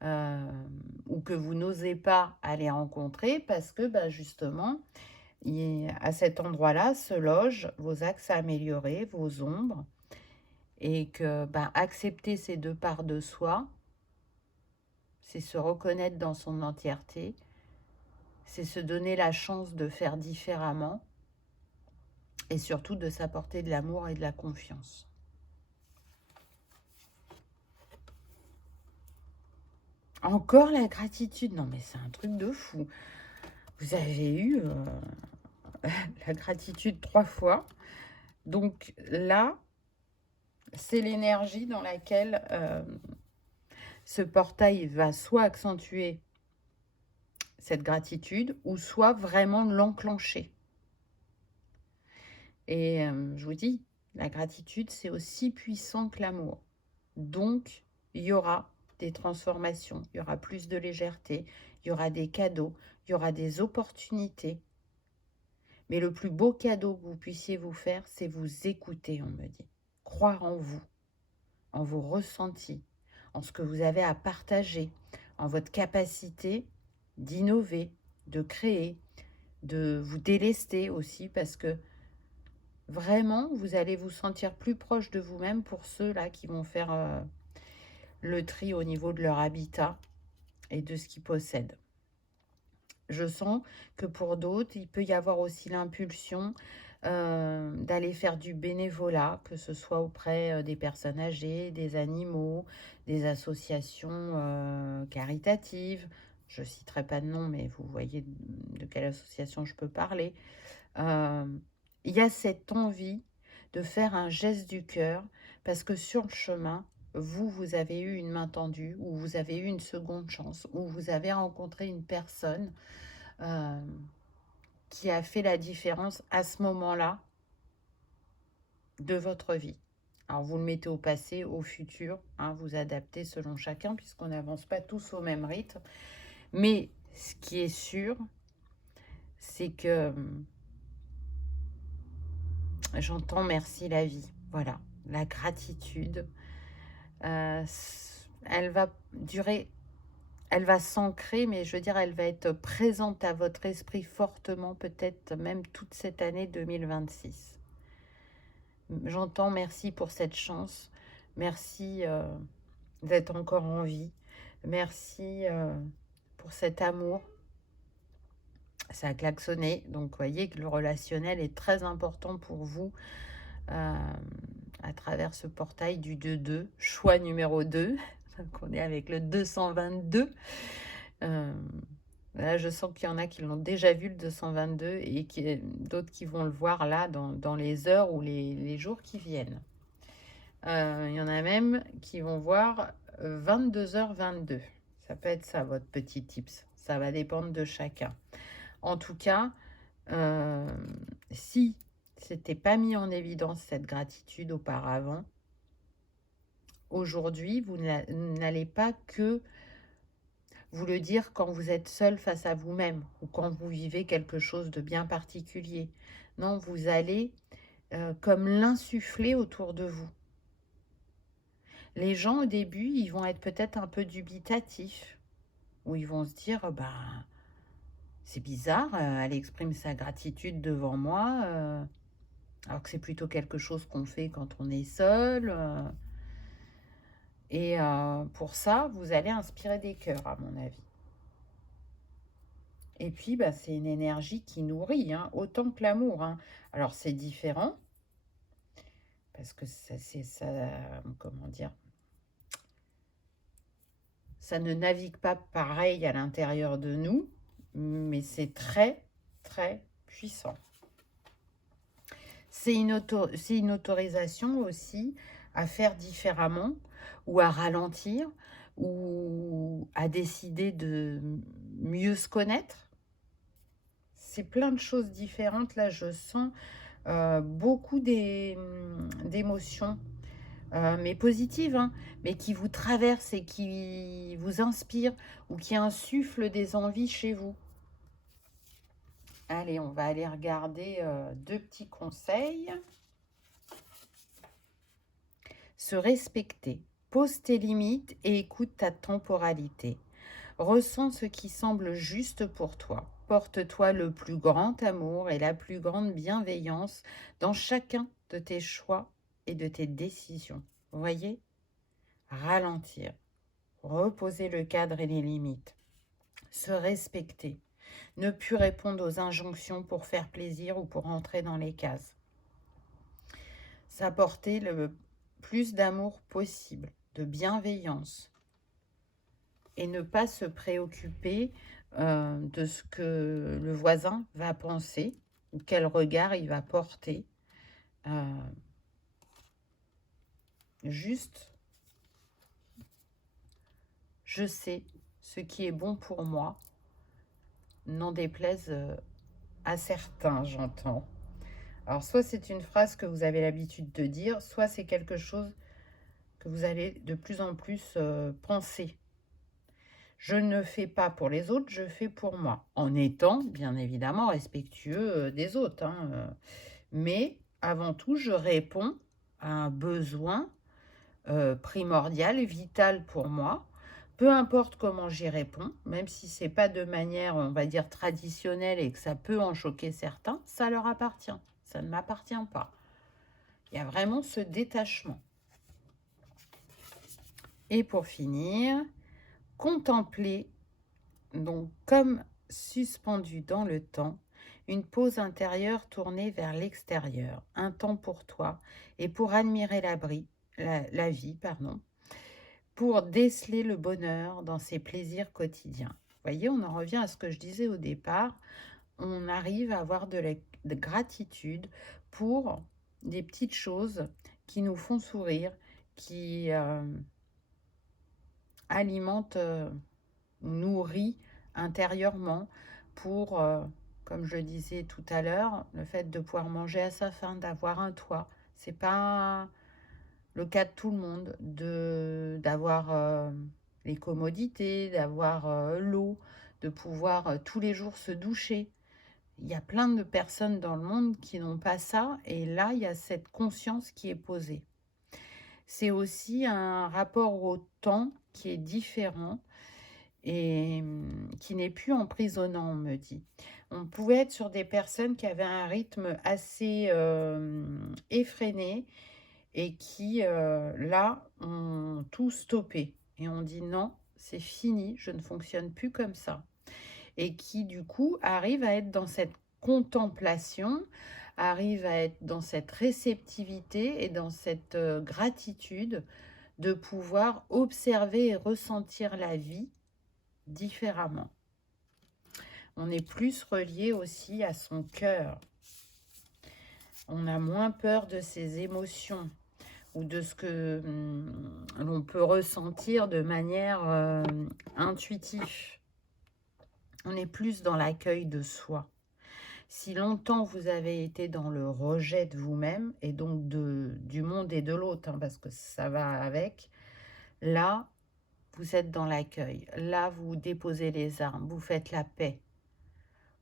ou que vous n'osez pas aller rencontrer parce que justement, à cet endroit-là se logent vos axes à améliorer, vos ombres, et que accepter ces deux parts de soi, c'est se reconnaître dans son entièreté, c'est se donner la chance de faire différemment et surtout de s'apporter de l'amour et de la confiance. Encore la gratitude, non mais c'est un truc de fou. Vous avez eu la gratitude 3 fois. Donc là, c'est l'énergie dans laquelle ce portail va soit accentuer cette gratitude ou soit vraiment l'enclencher. Et je vous dis, la gratitude, c'est aussi puissant que l'amour. Donc, il y aura des transformations, il y aura plus de légèreté, il y aura des cadeaux, il y aura des opportunités. Mais le plus beau cadeau que vous puissiez vous faire, c'est vous écouter, on me dit. Croire en vos ressentis, en ce que vous avez à partager, en votre capacité d'innover, de créer, de vous délester aussi, parce que vraiment, vous allez vous sentir plus proche de vous-même pour ceux-là qui vont faire le tri au niveau de leur habitat et de ce qu'ils possèdent. Je sens que pour d'autres, il peut y avoir aussi l'impulsion d'aller faire du bénévolat, que ce soit auprès des personnes âgées, des animaux, des associations caritatives. Je ne citerai pas de nom, mais vous voyez de quelle association je peux parler. Il y a cette envie de faire un geste du cœur, parce que sur le chemin, vous avez eu une main tendue, ou vous avez eu une seconde chance, ou vous avez rencontré une personne qui a fait la différence à ce moment-là de votre vie. Alors, vous le mettez au passé, au futur, hein, vous adaptez selon chacun, puisqu'on n'avance pas tous au même rythme. Mais ce qui est sûr, c'est que j'entends merci la vie. Voilà, la gratitude, elle va durer, elle va s'ancrer, mais je veux dire, elle va être présente à votre esprit fortement, peut-être même toute cette année 2026. J'entends merci pour cette chance, merci d'être encore en vie, merci pour cet amour. Ça a klaxonné, donc vous voyez que le relationnel est très important pour vous à travers ce portail du 2-2, choix numéro 2, donc on est avec le 222. Là, je sens qu'il y en a qui l'ont déjà vu, le 222, et d'autres qui vont le voir là dans les heures ou les jours qui viennent. Il y en a même qui vont voir 22h22. Ça peut être ça, votre petit tips. Ça va dépendre de chacun. En tout cas, si c'était pas mis en évidence cette gratitude auparavant, aujourd'hui, vous n'allez pas que vous le dire quand vous êtes seul face à vous-même ou quand vous vivez quelque chose de bien particulier. Non, vous allez comme l'insuffler autour de vous. Les gens, au début, ils vont être peut-être un peu dubitatifs, ou ils vont se dire, bah, c'est bizarre, elle exprime sa gratitude devant moi, alors que c'est plutôt quelque chose qu'on fait quand on est seul. Et pour ça, vous allez inspirer des cœurs, à mon avis. Et puis, bah, c'est une énergie qui nourrit, hein, autant que l'amour. Hein. Alors, c'est différent, parce que ça, comment dire, ça ne navigue pas pareil à l'intérieur de nous, mais c'est très, très puissant. C'est une autorisation aussi à faire différemment, ou à ralentir, ou à décider de mieux se connaître. C'est plein de choses différentes. Là, je sens beaucoup d'émotions, mais positives, hein, mais qui vous traversent et qui vous inspirent ou qui insufflent des envies chez vous. Allez, on va aller regarder deux petits conseils. Se respecter. Pose tes limites et écoute ta temporalité. Ressens ce qui semble juste pour toi. Porte-toi le plus grand amour et la plus grande bienveillance dans chacun de tes choix et de tes décisions. Vous voyez? Ralentir. Reposer le cadre et les limites. Se respecter. Ne plus répondre aux injonctions pour faire plaisir ou pour entrer dans les cases. S'apporter le plus d'amour possible, de bienveillance. Et ne pas se préoccuper de ce que le voisin va penser ou quel regard il va porter. Juste, je sais ce qui est bon pour moi, n'en déplaise à certains, j'entends. Alors, soit c'est une phrase que vous avez l'habitude de dire, soit c'est quelque chose que vous allez de plus en plus penser. Je ne fais pas pour les autres, je fais pour moi, en étant bien évidemment respectueux des autres. Mais avant tout, je réponds à un besoin primordial et vital pour moi. Peu importe comment j'y réponds, même si c'est pas de manière, on va dire, traditionnelle et que ça peut en choquer certains, ça leur appartient. Ça ne m'appartient pas. Il y a vraiment ce détachement. Et pour finir, contempler, donc comme suspendu dans le temps, une pause intérieure tournée vers l'extérieur, un temps pour toi et pour admirer la vie, pour déceler le bonheur dans ses plaisirs quotidiens. Vous voyez, on en revient à ce que je disais au départ, on arrive à avoir de gratitude pour des petites choses qui nous font sourire, qui alimentent, nourrit intérieurement pour, comme je disais tout à l'heure, le fait de pouvoir manger à sa faim, d'avoir un toit. C'est pas le cas de tout le monde, d'avoir les commodités, d'avoir l'eau, de pouvoir tous les jours se doucher. Il y a plein de personnes dans le monde qui n'ont pas ça, et là, il y a cette conscience qui est posée. C'est aussi un rapport au temps qui est différent et qui n'est plus emprisonnant, on me dit. On pouvait être sur des personnes qui avaient un rythme assez effréné et qui, là, ont tout stoppé. Et on dit non, c'est fini, je ne fonctionne plus comme ça. Et qui, du coup, arrivent à être dans cette contemplation, arrivent à être dans cette réceptivité et dans cette gratitude de pouvoir observer et ressentir la vie différemment. On est plus relié aussi à son cœur. On a moins peur de ses émotions ou de ce que l'on peut ressentir de manière intuitive. On est plus dans l'accueil de soi. Si longtemps vous avez été dans le rejet de vous-même et donc du monde et de l'autre, parce que ça va avec, là, vous êtes dans l'accueil. Là, vous déposez les armes, vous faites la paix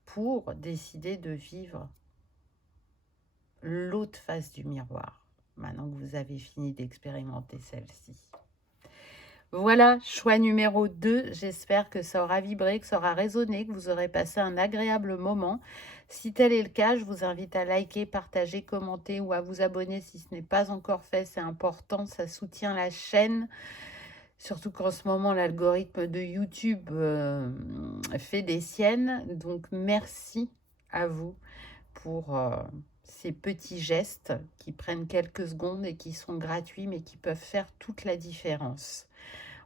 pour décider de vivre l'autre face du miroir, maintenant que vous avez fini d'expérimenter celle-ci. Voilà, choix numéro 2. J'espère que ça aura vibré, que ça aura résonné, que vous aurez passé un agréable moment. Si tel est le cas, je vous invite à liker, partager, commenter ou à vous abonner si ce n'est pas encore fait. C'est important, ça soutient la chaîne. Surtout qu'en ce moment, l'algorithme de YouTube fait des siennes. Donc, merci à vous pour ces petits gestes qui prennent quelques secondes et qui sont gratuits, mais qui peuvent faire toute la différence.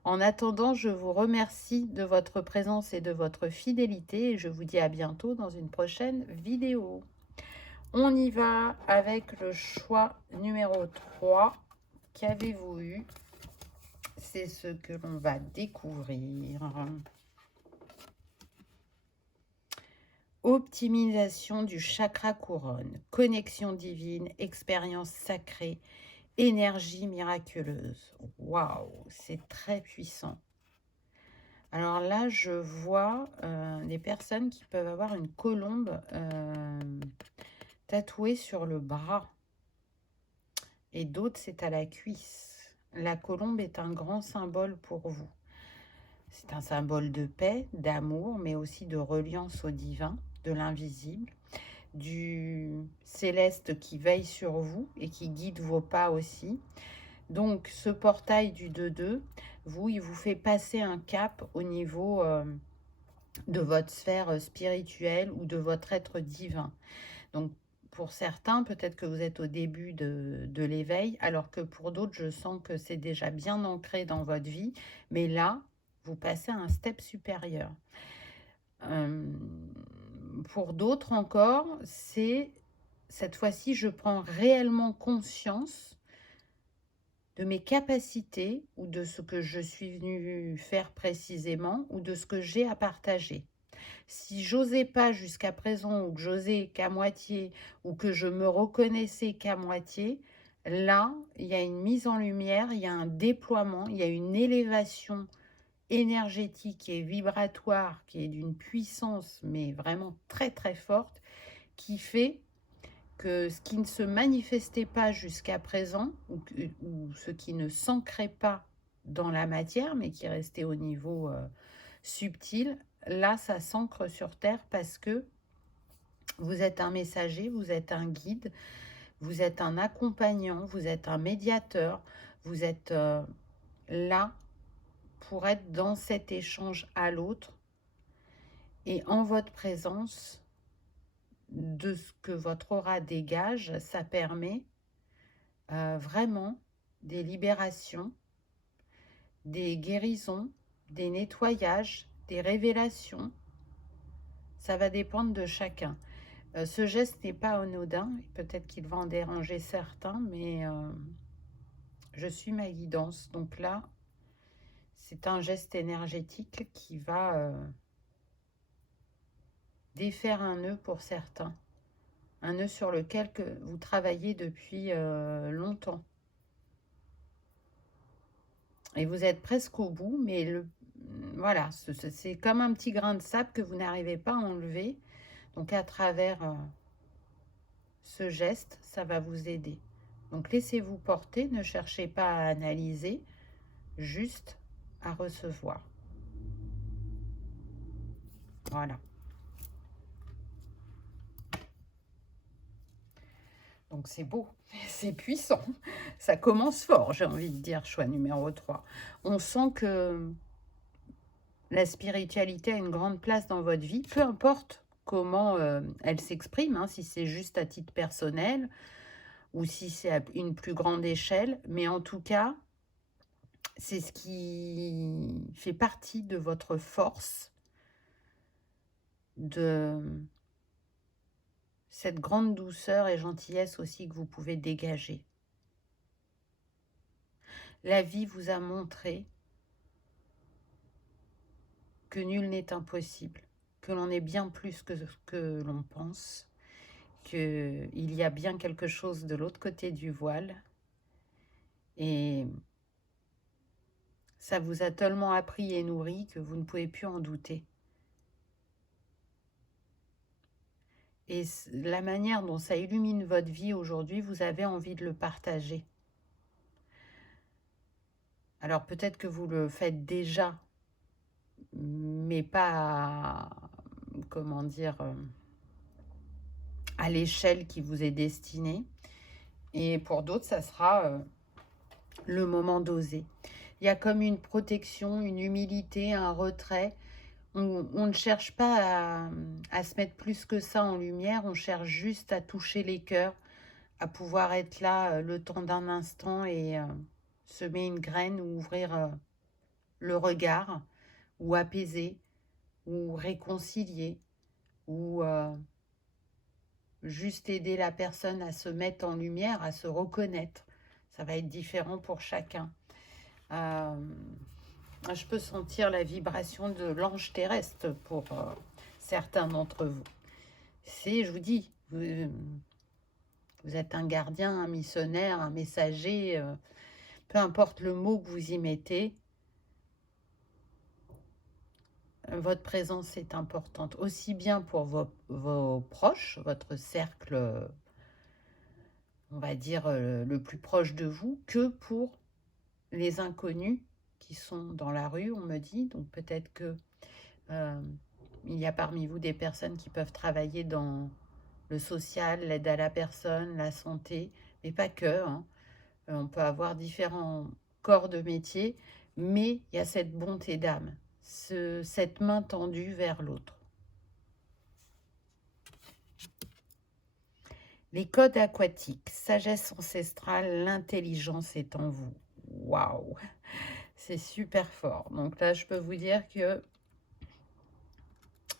En attendant, je vous remercie de votre présence et de votre fidélité et je vous dis à bientôt dans une prochaine vidéo. On y va avec le choix numéro 3. Qu'avez-vous eu? C'est ce que l'on va découvrir. Optimisation du chakra couronne, connexion divine, expérience sacrée, énergie miraculeuse. Waouh, c'est très puissant. Alors là, je vois des personnes qui peuvent avoir une colombe tatouée sur le bras. Et d'autres, c'est à la cuisse. La colombe est un grand symbole pour vous. C'est un symbole de paix, d'amour, mais aussi de reliance au divin, de l'invisible, du céleste qui veille sur vous et qui guide vos pas aussi. Donc, ce portail du 2-2, il vous fait passer un cap au niveau de votre sphère spirituelle ou de votre être divin. Donc, pour certains, peut-être que vous êtes au début de l'éveil, alors que pour d'autres, je sens que c'est déjà bien ancré dans votre vie. Mais là, vous passez à un step supérieur. Pour d'autres encore, c'est cette fois-ci, je prends réellement conscience de mes capacités ou de ce que je suis venue faire précisément ou de ce que j'ai à partager. Si j'osais pas jusqu'à présent ou que j'osais qu'à moitié ou que je me reconnaissais qu'à moitié, là, il y a une mise en lumière, il y a un déploiement, il y a une élévation énergétique et vibratoire qui est d'une puissance, mais vraiment très très forte, qui fait que ce qui ne se manifestait pas jusqu'à présent, ou ce qui ne s'ancrait pas dans la matière, mais qui restait au niveau subtil, là, ça s'ancre sur Terre parce que vous êtes un messager, vous êtes un guide, vous êtes un accompagnant, vous êtes un médiateur, vous êtes là pour être dans cet échange à l'autre et en votre présence, de ce que votre aura dégage, ça permet vraiment des libérations, des guérisons, des nettoyages, des révélations. Ça va dépendre de chacun. Ce geste n'est pas anodin, peut-être qu'il va en déranger certains, mais je suis ma guidance. Donc là, c'est un geste énergétique qui va défaire un nœud pour certains. Un nœud sur lequel vous travaillez depuis longtemps. Et vous êtes presque au bout, mais voilà, c'est comme un petit grain de sable que vous n'arrivez pas à enlever. Donc à travers ce geste, ça va vous aider. Donc laissez-vous porter, ne cherchez pas à analyser, juste à recevoir. Voilà. Donc c'est beau, c'est puissant. Ça commence fort, j'ai envie de dire, choix numéro 3. On sent que la spiritualité a une grande place dans votre vie, peu importe comment elle s'exprime, hein, si c'est juste à titre personnel ou si c'est à une plus grande échelle, mais en tout cas, c'est ce qui fait partie de votre force, de cette grande douceur et gentillesse aussi que vous pouvez dégager. La vie vous a montré que nul n'est impossible, que l'on est bien plus que ce que l'on pense, qu'il y a bien quelque chose de l'autre côté du voile. Et ça vous a tellement appris et nourri que vous ne pouvez plus en douter. Et la manière dont ça illumine votre vie aujourd'hui, vous avez envie de le partager. Alors peut-être que vous le faites déjà, mais pas, comment dire, à l'échelle qui vous est destinée. Et pour d'autres, ça sera le moment d'oser. Il y a comme une protection, une humilité, un retrait. On ne cherche pas à se mettre plus que ça en lumière, on cherche juste à toucher les cœurs, à pouvoir être là le temps d'un instant et semer une graine ou ouvrir le regard, ou apaiser, ou réconcilier, ou juste aider la personne à se mettre en lumière, à se reconnaître. Ça va être différent pour chacun. Je peux sentir la vibration de l'ange terrestre pour certains d'entre vous. C'est, je vous dis, vous êtes un gardien, un missionnaire, un messager, peu importe le mot que vous y mettez, votre présence est importante, aussi bien pour vos proches, votre cercle, on va dire, le plus proche de vous, que pour les inconnus qui sont dans la rue, on me dit. Donc peut-être que il y a parmi vous des personnes qui peuvent travailler dans le social, l'aide à la personne, la santé, mais pas que, hein. On peut avoir différents corps de métier, mais il y a cette bonté d'âme, cette main tendue vers l'autre. Les codes aquatiques, sagesse ancestrale, l'intelligence est en vous. Waouh! C'est super fort. Donc là, je peux vous dire que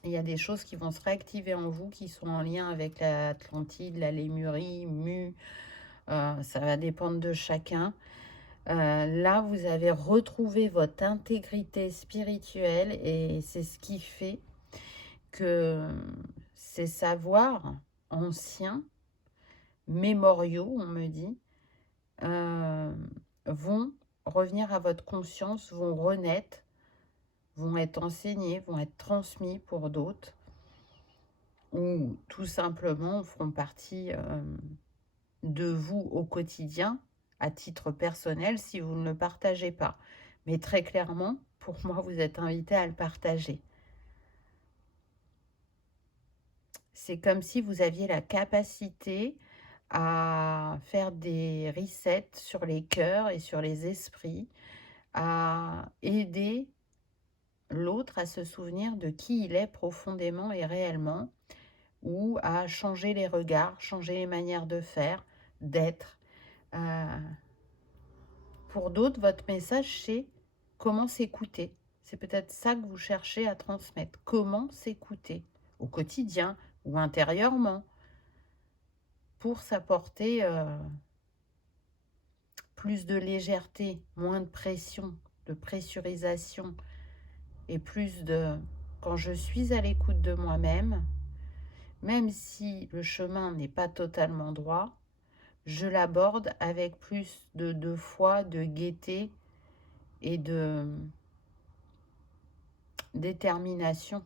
Il y a des choses qui vont se réactiver en vous qui sont en lien avec l'Atlantide, la Lémurie, Mu. Ça va dépendre de chacun. Là, vous avez retrouvé votre intégrité spirituelle et c'est ce qui fait que ces savoirs anciens, mémoriaux, on me dit, vont revenir à votre conscience, vont renaître, vont être enseignés, vont être transmis pour d'autres, ou tout simplement feront partie de vous au quotidien, à titre personnel, si vous ne le partagez pas. Mais très clairement, pour moi, vous êtes invité à le partager. C'est comme si vous aviez la capacité à faire des resets sur les cœurs et sur les esprits, à aider l'autre à se souvenir de qui il est profondément et réellement, ou à changer les regards, changer les manières de faire, d'être. Pour d'autres, votre message, c'est comment s'écouter. C'est peut-être ça que vous cherchez à transmettre. Comment s'écouter au quotidien ou intérieurement pour s'apporter plus de légèreté, moins de pression, de pressurisation et plus de... Quand je suis à l'écoute de moi-même, même si le chemin n'est pas totalement droit, je l'aborde avec plus de foi, de gaieté et de détermination.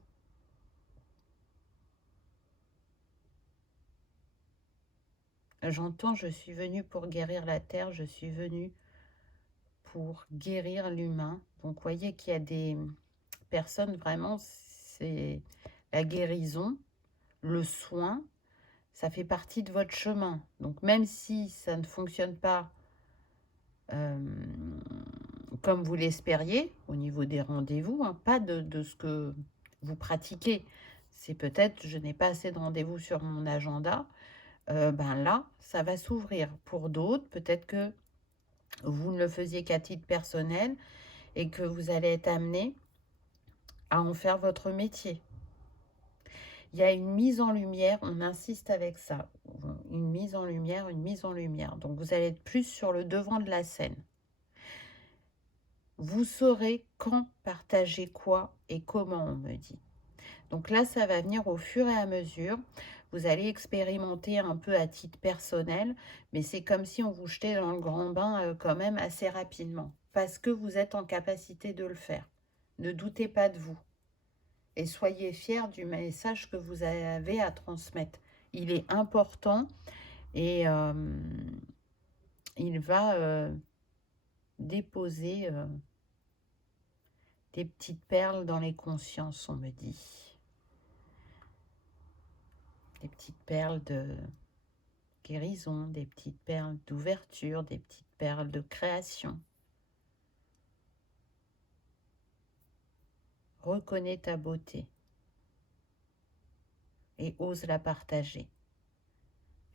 J'entends, je suis venue pour guérir la terre, je suis venue pour guérir l'humain. Donc, vous voyez qu'il y a des personnes, vraiment, c'est la guérison, le soin, ça fait partie de votre chemin. Donc, même si ça ne fonctionne pas comme vous l'espériez, au niveau des rendez-vous, hein, pas de ce que vous pratiquez. C'est peut-être, je n'ai pas assez de rendez-vous sur mon agenda. Ben là, ça va s'ouvrir. Pour d'autres, peut-être que vous ne le faisiez qu'à titre personnel et que vous allez être amené à en faire votre métier. Il y a une mise en lumière, on insiste avec ça, une mise en lumière, une mise en lumière. Donc vous allez être plus sur le devant de la scène. Vous saurez quand partager quoi et comment, on me dit. Donc là, ça va venir au fur et à mesure. Vous allez expérimenter un peu à titre personnel, mais c'est comme si on vous jetait dans le grand bain quand même assez rapidement, parce que vous êtes en capacité de le faire. Ne doutez pas de vous. Et soyez fiers du message que vous avez à transmettre. Il est important et il va déposer des petites perles dans les consciences, on me dit. Des petites perles de guérison, des petites perles d'ouverture, des petites perles de création. Reconnais ta beauté et ose la partager.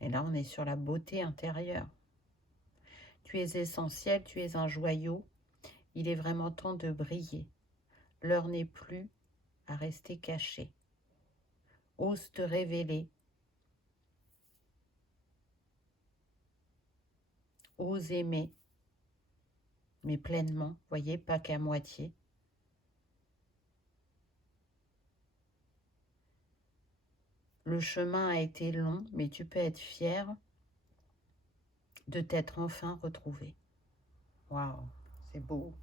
Et là, on est sur la beauté intérieure. Tu es essentiel, tu es un joyau. Il est vraiment temps de briller. L'heure n'est plus à rester caché. Ose te révéler. Ose aimer, mais pleinement, voyez, pas qu'à moitié. Le chemin a été long, mais tu peux être fier de t'être enfin retrouvé. Waouh, c'est beau.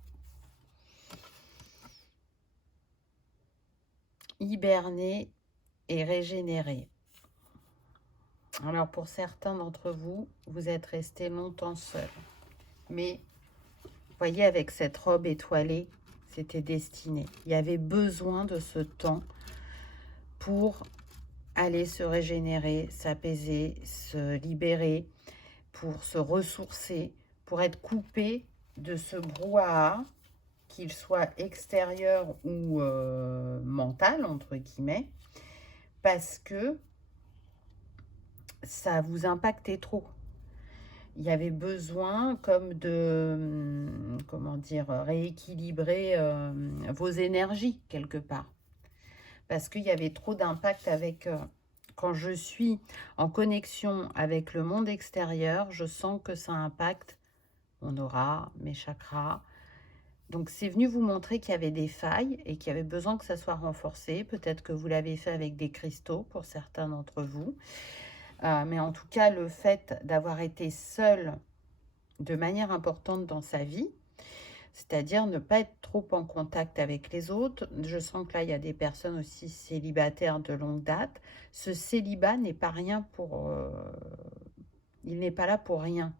Hiberner et régénérer. Alors pour certains d'entre vous, vous êtes restés longtemps seuls. Mais voyez, avec cette robe étoilée, c'était destiné. Il y avait besoin de ce temps pour aller se régénérer, s'apaiser, se libérer, pour se ressourcer, pour être coupé de ce brouhaha, qu'il soit extérieur ou mental, entre guillemets, parce que ça vous impactait trop. Il y avait besoin comme de, comment dire, rééquilibrer vos énergies quelque part. parce qu'il y avait trop d'impact avec... quand je suis en connexion avec le monde extérieur, je sens que ça impacte mon aura, mes chakras. Donc, c'est venu vous montrer qu'il y avait des failles et qu'il y avait besoin que ça soit renforcé. Peut-être que vous l'avez fait avec des cristaux pour certains d'entre vous. Mais en tout cas, le fait d'avoir été seul de manière importante dans sa vie, c'est-à-dire ne pas être trop en contact avec les autres. Je sens que là, il y a des personnes aussi célibataires de longue date. Ce célibat n'est pas rien pour... il n'est pas là pour rien.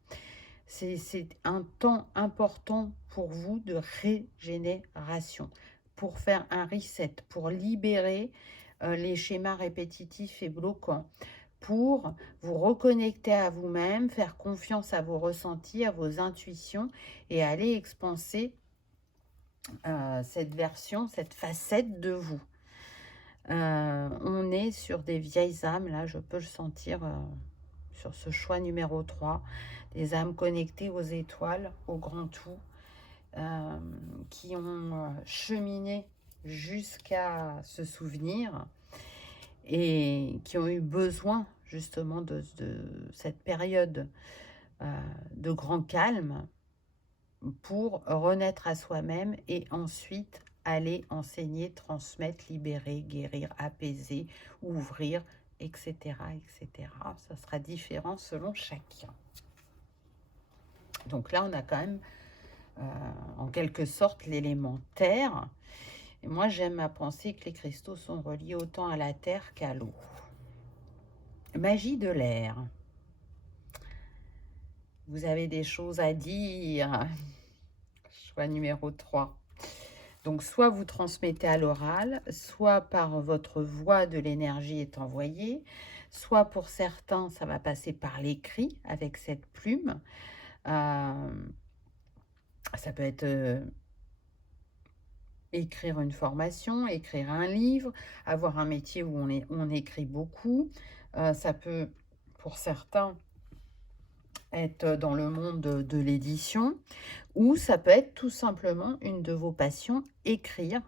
C'est un temps important pour vous de régénération, pour faire un reset, pour libérer les schémas répétitifs et bloquants, pour vous reconnecter à vous-même, faire confiance à vos ressentis, à vos intuitions et aller expanser cette version, cette facette de vous. On est sur des vieilles âmes, là je peux le sentir sur ce choix numéro 3, des âmes connectées aux étoiles, au grand tout, qui ont cheminé jusqu'à se souvenir et qui ont eu besoin justement de cette période de grand calme pour renaître à soi-même et ensuite aller enseigner, transmettre, libérer, guérir, apaiser, ouvrir, etc., etc. Ça sera différent selon chacun. Donc là, on a quand même, en quelque sorte, l'élément terre. Et moi, j'aime à penser que les cristaux sont reliés autant à la terre qu'à l'eau. Magie de l'air. Vous avez des choses à dire. Choix numéro 3. Donc, soit vous transmettez à l'oral, soit par votre voix de l'énergie est envoyée, soit pour certains, ça va passer par l'écrit avec cette plume. Ça peut être écrire une formation, écrire un livre, avoir un métier où on écrit beaucoup. Ça peut, pour certains, être dans le monde de l'édition, ou ça peut être tout simplement une de vos passions, écrire,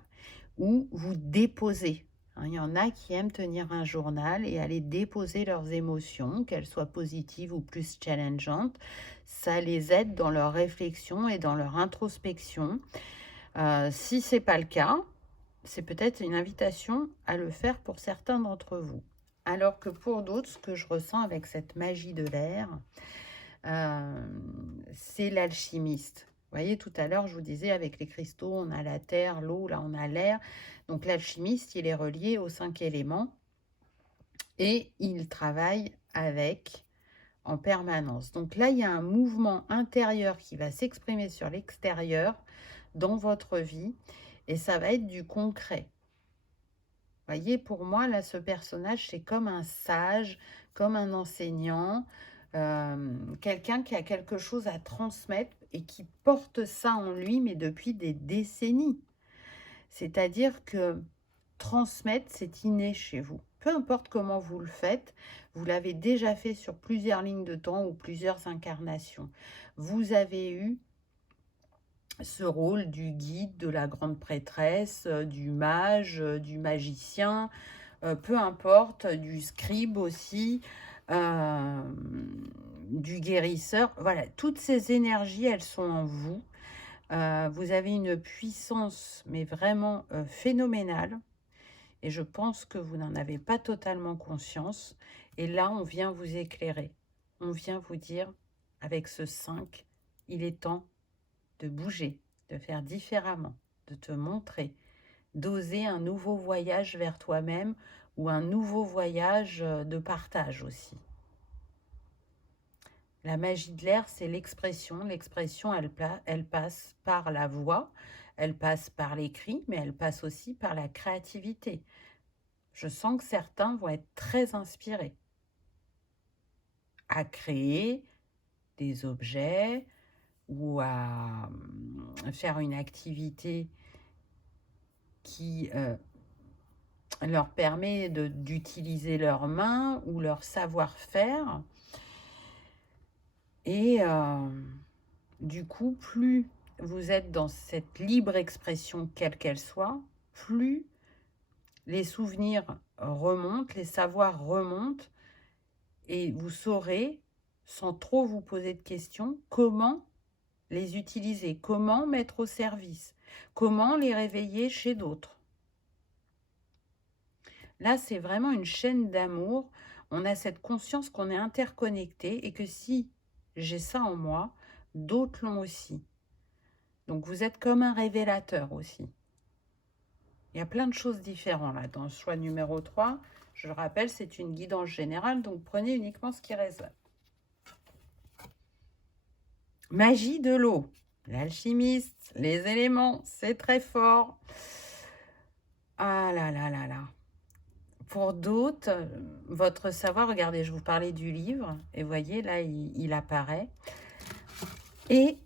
ou vous déposer. Il y en a qui aiment tenir un journal et aller déposer leurs émotions, qu'elles soient positives ou plus challengeantes. Ça les aide dans leur réflexion et dans leur introspection. Si ce n'est pas le cas, c'est peut-être une invitation à le faire pour certains d'entre vous. Alors que pour d'autres, ce que je ressens avec cette magie de l'air, c'est l'alchimiste. Vous voyez, tout à l'heure, je vous disais, avec les cristaux, on a la terre, l'eau, là, on a l'air. Donc, l'alchimiste, il est relié aux 5 éléments et il travaille avec en permanence. Donc là, il y a un mouvement intérieur qui va s'exprimer sur l'extérieur dans votre vie et ça va être du concret. Vous voyez, pour moi, là, ce personnage, c'est comme un sage, comme un enseignant, quelqu'un qui a quelque chose à transmettre et qui porte ça en lui, mais depuis des décennies. C'est-à-dire que transmettre, c'est inné chez vous. Peu importe comment vous le faites, vous l'avez déjà fait sur plusieurs lignes de temps ou plusieurs incarnations. Vous avez eu ce rôle du guide, de la grande prêtresse, du mage, du magicien, peu importe, du scribe aussi, du guérisseur. Voilà, toutes ces énergies, elles sont en vous. Vous avez une puissance, mais vraiment phénoménale. Et je pense que vous n'en avez pas totalement conscience. Et là, on vient vous éclairer. On vient vous dire, avec ce 5, il est temps de bouger, de faire différemment, de te montrer, d'oser un nouveau voyage vers toi-même ou un nouveau voyage de partage aussi. La magie de l'air, c'est l'expression. L'expression, elle passe par la voix, elle passe par l'écrit, mais elle passe aussi par la créativité. Je sens que certains vont être très inspirés à créer des objets ou à faire une activité qui leur permet d'utiliser leurs mains ou leur savoir-faire. Et du coup, plus vous êtes dans cette libre expression, quelle qu'elle soit, plus les souvenirs remontent, les savoirs remontent, et vous saurez, sans trop vous poser de questions, comment les utiliser, comment mettre au service, comment les réveiller chez d'autres. Là, c'est vraiment une chaîne d'amour. On a cette conscience qu'on est interconnecté et que si j'ai ça en moi, d'autres l'ont aussi. Donc, vous êtes comme un révélateur aussi. Il y a plein de choses différentes là dans le choix numéro 3. Je le rappelle, c'est une guidance générale, donc prenez uniquement ce qui résonne. Magie de l'eau. L'alchimiste, les éléments, c'est très fort. Ah là là là là. Pour d'autres, votre savoir, regardez, je vous parlais du livre, et voyez, là, il apparaît. Et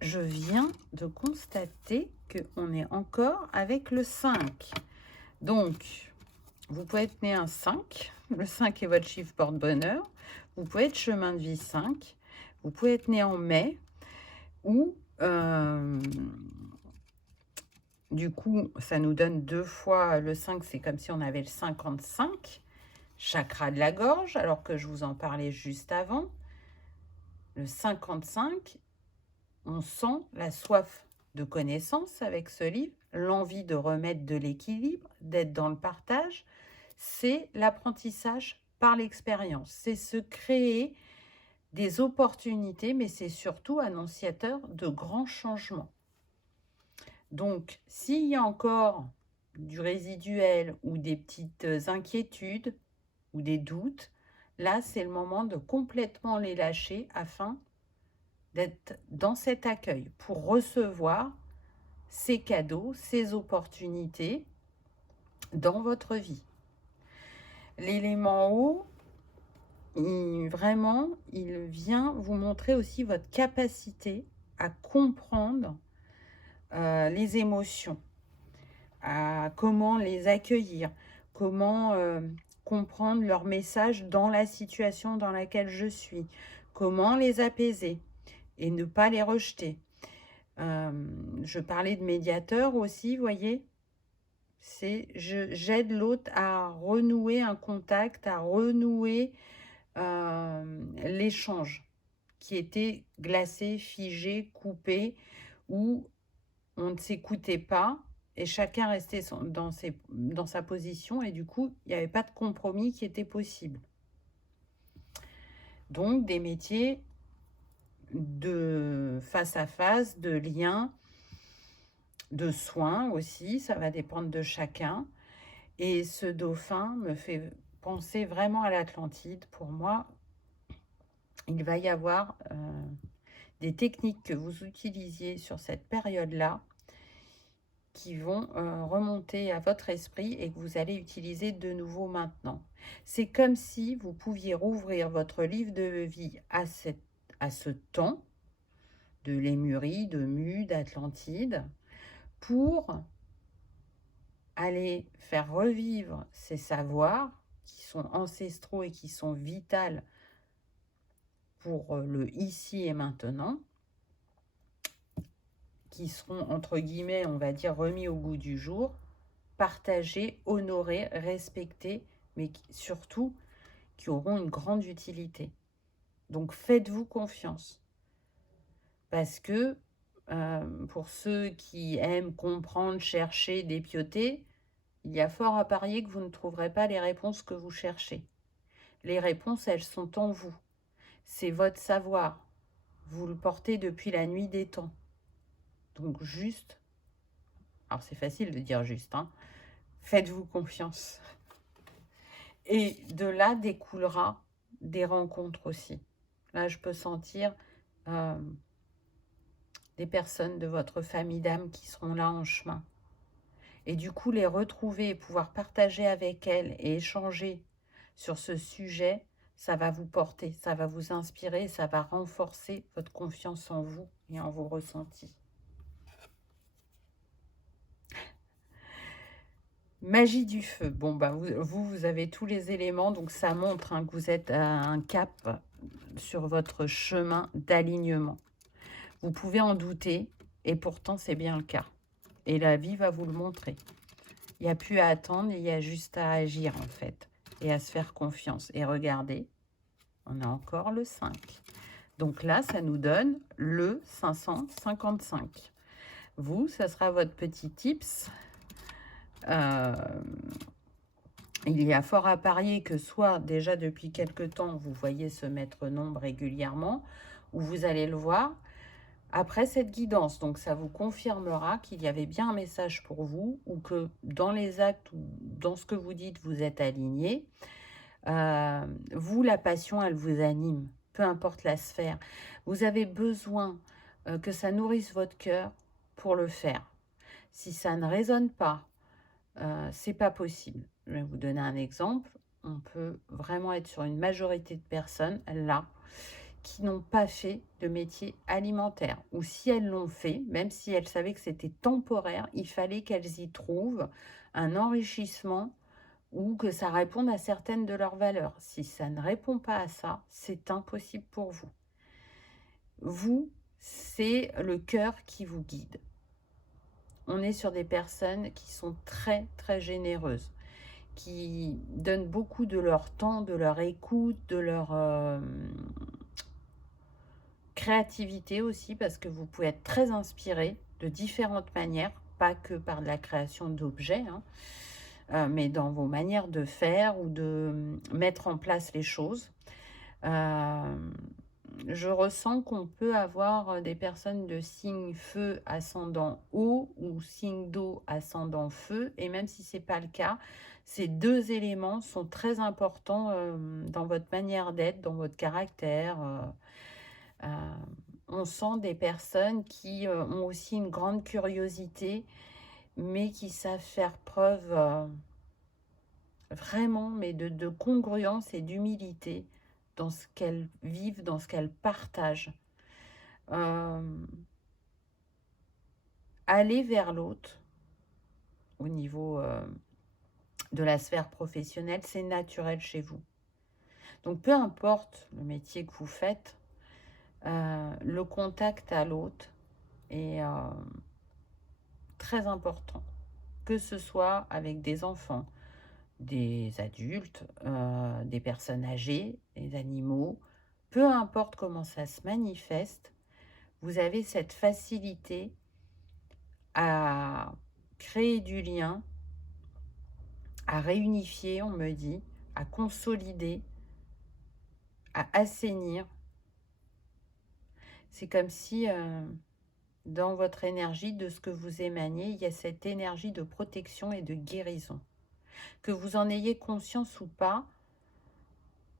je viens de constater qu'on est encore avec le 5. Donc, vous pouvez être né un 5. Le 5 est votre chiffre porte-bonheur. Vous pouvez être chemin de vie 5. Vous pouvez être né en mai. Ou, du coup, ça nous donne 2 fois le 5. C'est comme si on avait le 55. Chakra de la gorge, alors que je vous en parlais juste avant. Le 55, on sent la soif de connaissance avec ce livre, l'envie de remettre de l'équilibre, d'être dans le partage. C'est l'apprentissage par l'expérience. C'est se créer des opportunités, mais c'est surtout annonciateur de grands changements. Donc, s'il y a encore du résiduel ou des petites inquiétudes ou des doutes, là, c'est le moment de complètement les lâcher afin d'être dans cet accueil pour recevoir ces cadeaux, ces opportunités dans votre vie. L'élément eau, vraiment, il vient vous montrer aussi votre capacité à comprendre les émotions, à comment les accueillir, comment comprendre leurs messages dans la situation dans laquelle je suis, comment les apaiser et ne pas les rejeter. Je parlais de médiateur aussi, voyez, j'aide l'autre à renouer un contact, à renouer l'échange qui était glacé, figé, coupé, où on ne s'écoutait pas et chacun restait dans sa position et du coup, il n'y avait pas de compromis qui était possible. Donc, des métiers de face à face, de lien, de soins aussi, ça va dépendre de chacun. Et ce dauphin me fait penser vraiment à l'Atlantide. Pour moi, il va y avoir des techniques que vous utilisiez sur cette période-là qui vont remonter à votre esprit et que vous allez utiliser de nouveau maintenant. C'est comme si vous pouviez rouvrir votre livre de vie à ce temps de Lémurie, de Mu, d'Atlantide, pour aller faire revivre ces savoirs qui sont ancestraux et qui sont vitaux pour le ici et maintenant, qui seront, entre guillemets, on va dire, remis au goût du jour, partagés, honorés, respectés, mais surtout qui auront une grande utilité. Donc faites-vous confiance. Parce que pour ceux qui aiment comprendre, chercher, dépioter, il y a fort à parier que vous ne trouverez pas les réponses que vous cherchez. Les réponses, elles sont en vous. C'est votre savoir. Vous le portez depuis la nuit des temps. Donc juste, alors c'est facile de dire juste, hein, faites-vous confiance. Et de là découlera des rencontres aussi. Là, je peux sentir des personnes de votre famille d'âme qui seront là en chemin. Et du coup, les retrouver, pouvoir partager avec elles et échanger sur ce sujet, ça va vous porter, ça va vous inspirer, ça va renforcer votre confiance en vous et en vos ressentis. Magie du feu. Bon, bah, vous avez tous les éléments, donc ça montre que vous êtes à un cap sur votre chemin d'alignement. Vous pouvez en douter, et pourtant c'est bien le cas. Et la vie va vous le montrer. Il n'y a plus à attendre, il y a juste à agir en fait. Et à se faire confiance. Et regardez, on a encore le 5. Donc là, ça nous donne le 555. Vous, ça sera votre petit tips. Il y a fort à parier que soit déjà depuis quelque temps, vous voyez ce maître nombre régulièrement, ou vous allez le voir après cette guidance. Donc ça vous confirmera qu'il y avait bien un message pour vous, ou que dans les actes ou dans ce que vous dites, vous êtes aligné. Vous, la passion, elle vous anime, peu importe la sphère. Vous avez besoin que ça nourrisse votre cœur pour le faire. Si ça ne résonne pas, c'est pas possible. Je vais vous donner un exemple. On peut vraiment être sur une majorité de personnes, là, qui n'ont pas fait de métier alimentaire. Ou si elles l'ont fait, même si elles savaient que c'était temporaire, il fallait qu'elles y trouvent un enrichissement ou que ça réponde à certaines de leurs valeurs. Si ça ne répond pas à ça, c'est impossible pour vous. Vous, c'est le cœur qui vous guide. On est sur des personnes qui sont très, très généreuses, qui donnent beaucoup de leur temps, de leur écoute, de leur créativité aussi, parce que vous pouvez être très inspiré de différentes manières, pas que par de la création d'objets, mais dans vos manières de faire ou de mettre en place les choses. Je ressens qu'on peut avoir des personnes de signe feu ascendant eau ou signe d'eau ascendant feu, et même si ce n'est pas le cas, ces deux éléments sont très importants dans votre manière d'être, dans votre caractère. On sent des personnes qui ont aussi une grande curiosité, mais qui savent faire preuve vraiment, mais de congruence et d'humilité dans ce qu'elles vivent, dans ce qu'elles partagent. Aller vers l'autre, au niveau de la sphère professionnelle, c'est naturel chez vous. Donc, peu importe le métier que vous faites, le contact à l'autre est très important. Que ce soit avec des enfants, des adultes, des personnes âgées, des animaux, peu importe comment ça se manifeste, vous avez cette facilité à créer du lien, à réunifier, on me dit, à consolider, à assainir. C'est comme si dans votre énergie, de ce que vous émanez, il y a cette énergie de protection et de guérison. Que vous en ayez conscience ou pas,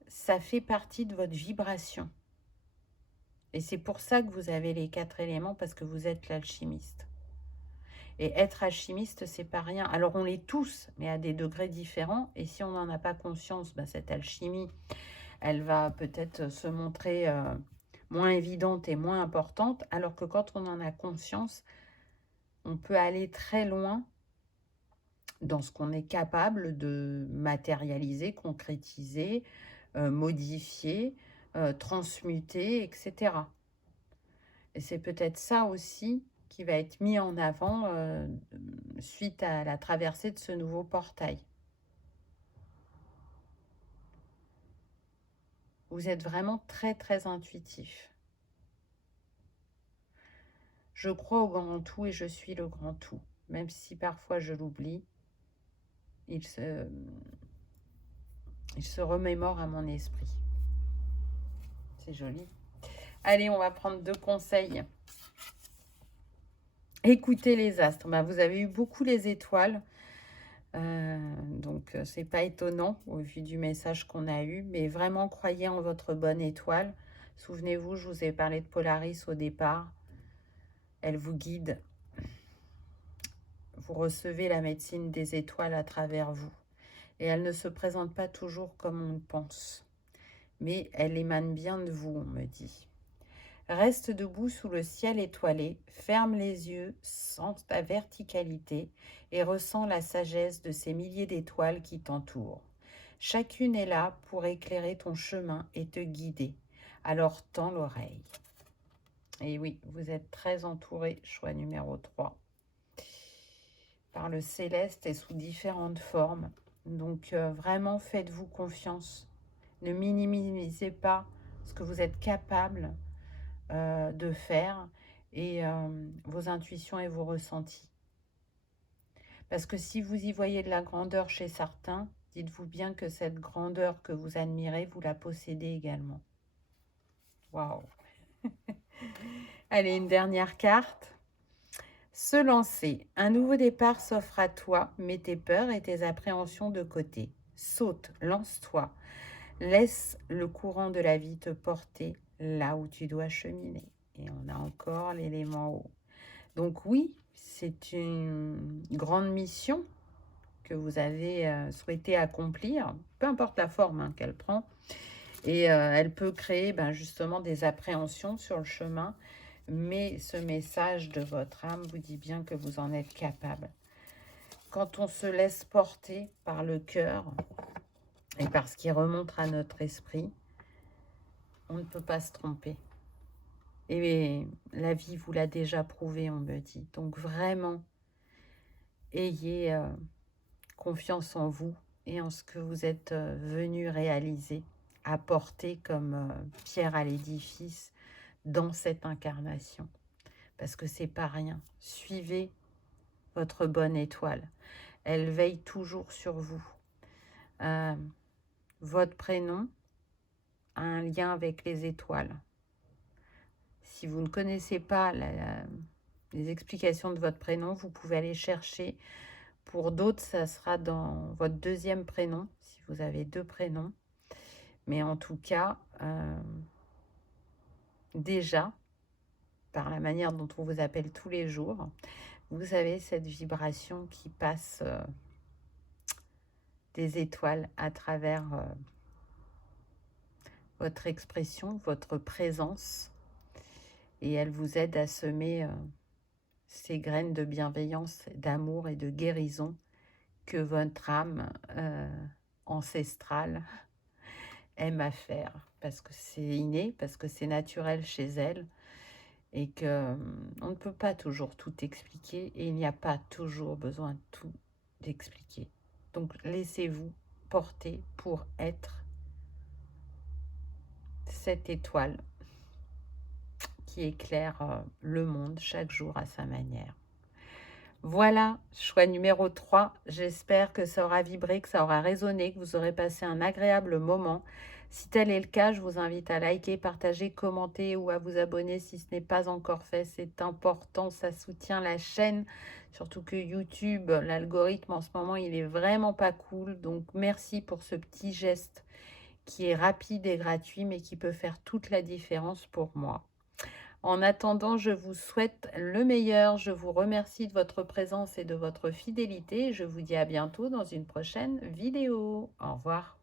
ça fait partie de votre vibration. Et c'est pour ça que vous avez les 4 éléments, parce que vous êtes l'alchimiste. Et être alchimiste, c'est pas rien. Alors on l'est tous, mais à des degrés différents. Et si on n'en a pas conscience, cette alchimie, elle va peut-être se montrer moins évidente et moins importante. Alors que quand on en a conscience, on peut aller très loin dans ce qu'on est capable de matérialiser, concrétiser, modifier, transmuter, etc. Et c'est peut-être ça aussi qui va être mis en avant suite à la traversée de ce nouveau portail. Vous êtes vraiment très, très intuitif. Je crois au grand tout et je suis le grand tout. Même si parfois je l'oublie, il se remémore à mon esprit. C'est joli. Allez, on va prendre 2 conseils. Écoutez les astres. Vous avez eu beaucoup les étoiles. Donc, c'est pas étonnant au vu du message qu'on a eu. Mais vraiment, croyez en votre bonne étoile. Souvenez-vous, je vous ai parlé de Polaris au départ. Elle vous guide. Vous recevez la médecine des étoiles à travers vous. Et elle ne se présente pas toujours comme on le pense. Mais elle émane bien de vous, on me dit. Reste debout sous le ciel étoilé, ferme les yeux, sens ta verticalité et ressens la sagesse de ces milliers d'étoiles qui t'entourent. Chacune est là pour éclairer ton chemin et te guider. Alors tends l'oreille. Et oui, vous êtes très entouré, choix numéro 3. par le céleste et sous différentes formes. Donc vraiment, faites-vous confiance. Ne minimisez pas ce que vous êtes capable de faire et vos intuitions et vos ressentis. Parce que si vous y voyez de la grandeur chez certains, dites-vous bien que cette grandeur que vous admirez, vous la possédez également. Waouh! Allez, une dernière carte. Se lancer. Un nouveau départ s'offre à toi. Mets tes peurs et tes appréhensions de côté. Saute, lance-toi. Laisse le courant de la vie te porter là où tu dois cheminer. Et on a encore l'élément eau. Donc oui, c'est une grande mission que vous avez souhaité accomplir, peu importe la forme qu'elle prend. Et elle peut créer justement des appréhensions sur le chemin. Mais ce message de votre âme vous dit bien que vous en êtes capable. Quand on se laisse porter par le cœur et par ce qui remonte à notre esprit, on ne peut pas se tromper. Et la vie vous l'a déjà prouvé, on me dit. Donc vraiment, ayez confiance en vous et en ce que vous êtes venu réaliser, apporter comme pierre à l'édifice dans cette incarnation. Parce que c'est pas rien. Suivez votre bonne étoile. Elle veille toujours sur vous. Votre prénom a un lien avec les étoiles. Si vous ne connaissez pas les explications de votre prénom, vous pouvez aller chercher. Pour d'autres, ça sera dans votre deuxième prénom, si vous avez 2 prénoms. Mais en tout cas, déjà, par la manière dont on vous appelle tous les jours, vous avez cette vibration qui passe des étoiles à travers votre expression, votre présence. Et elle vous aide à semer ces graines de bienveillance, d'amour et de guérison que votre âme ancestrale aime à faire. Parce que c'est inné, parce que c'est naturel chez elle. Et qu'on ne peut pas toujours tout expliquer. Et il n'y a pas toujours besoin de tout d'expliquer. Donc laissez-vous porter pour être cette étoile qui éclaire le monde chaque jour à sa manière. Voilà, choix numéro 3. J'espère que ça aura vibré, que ça aura résonné, que vous aurez passé un agréable moment. Si tel est le cas, je vous invite à liker, partager, commenter ou à vous abonner si ce n'est pas encore fait. C'est important, ça soutient la chaîne. Surtout que YouTube, l'algorithme en ce moment, il est vraiment pas cool. Donc merci pour ce petit geste qui est rapide et gratuit, mais qui peut faire toute la différence pour moi. En attendant, je vous souhaite le meilleur. Je vous remercie de votre présence et de votre fidélité. Je vous dis à bientôt dans une prochaine vidéo. Au revoir.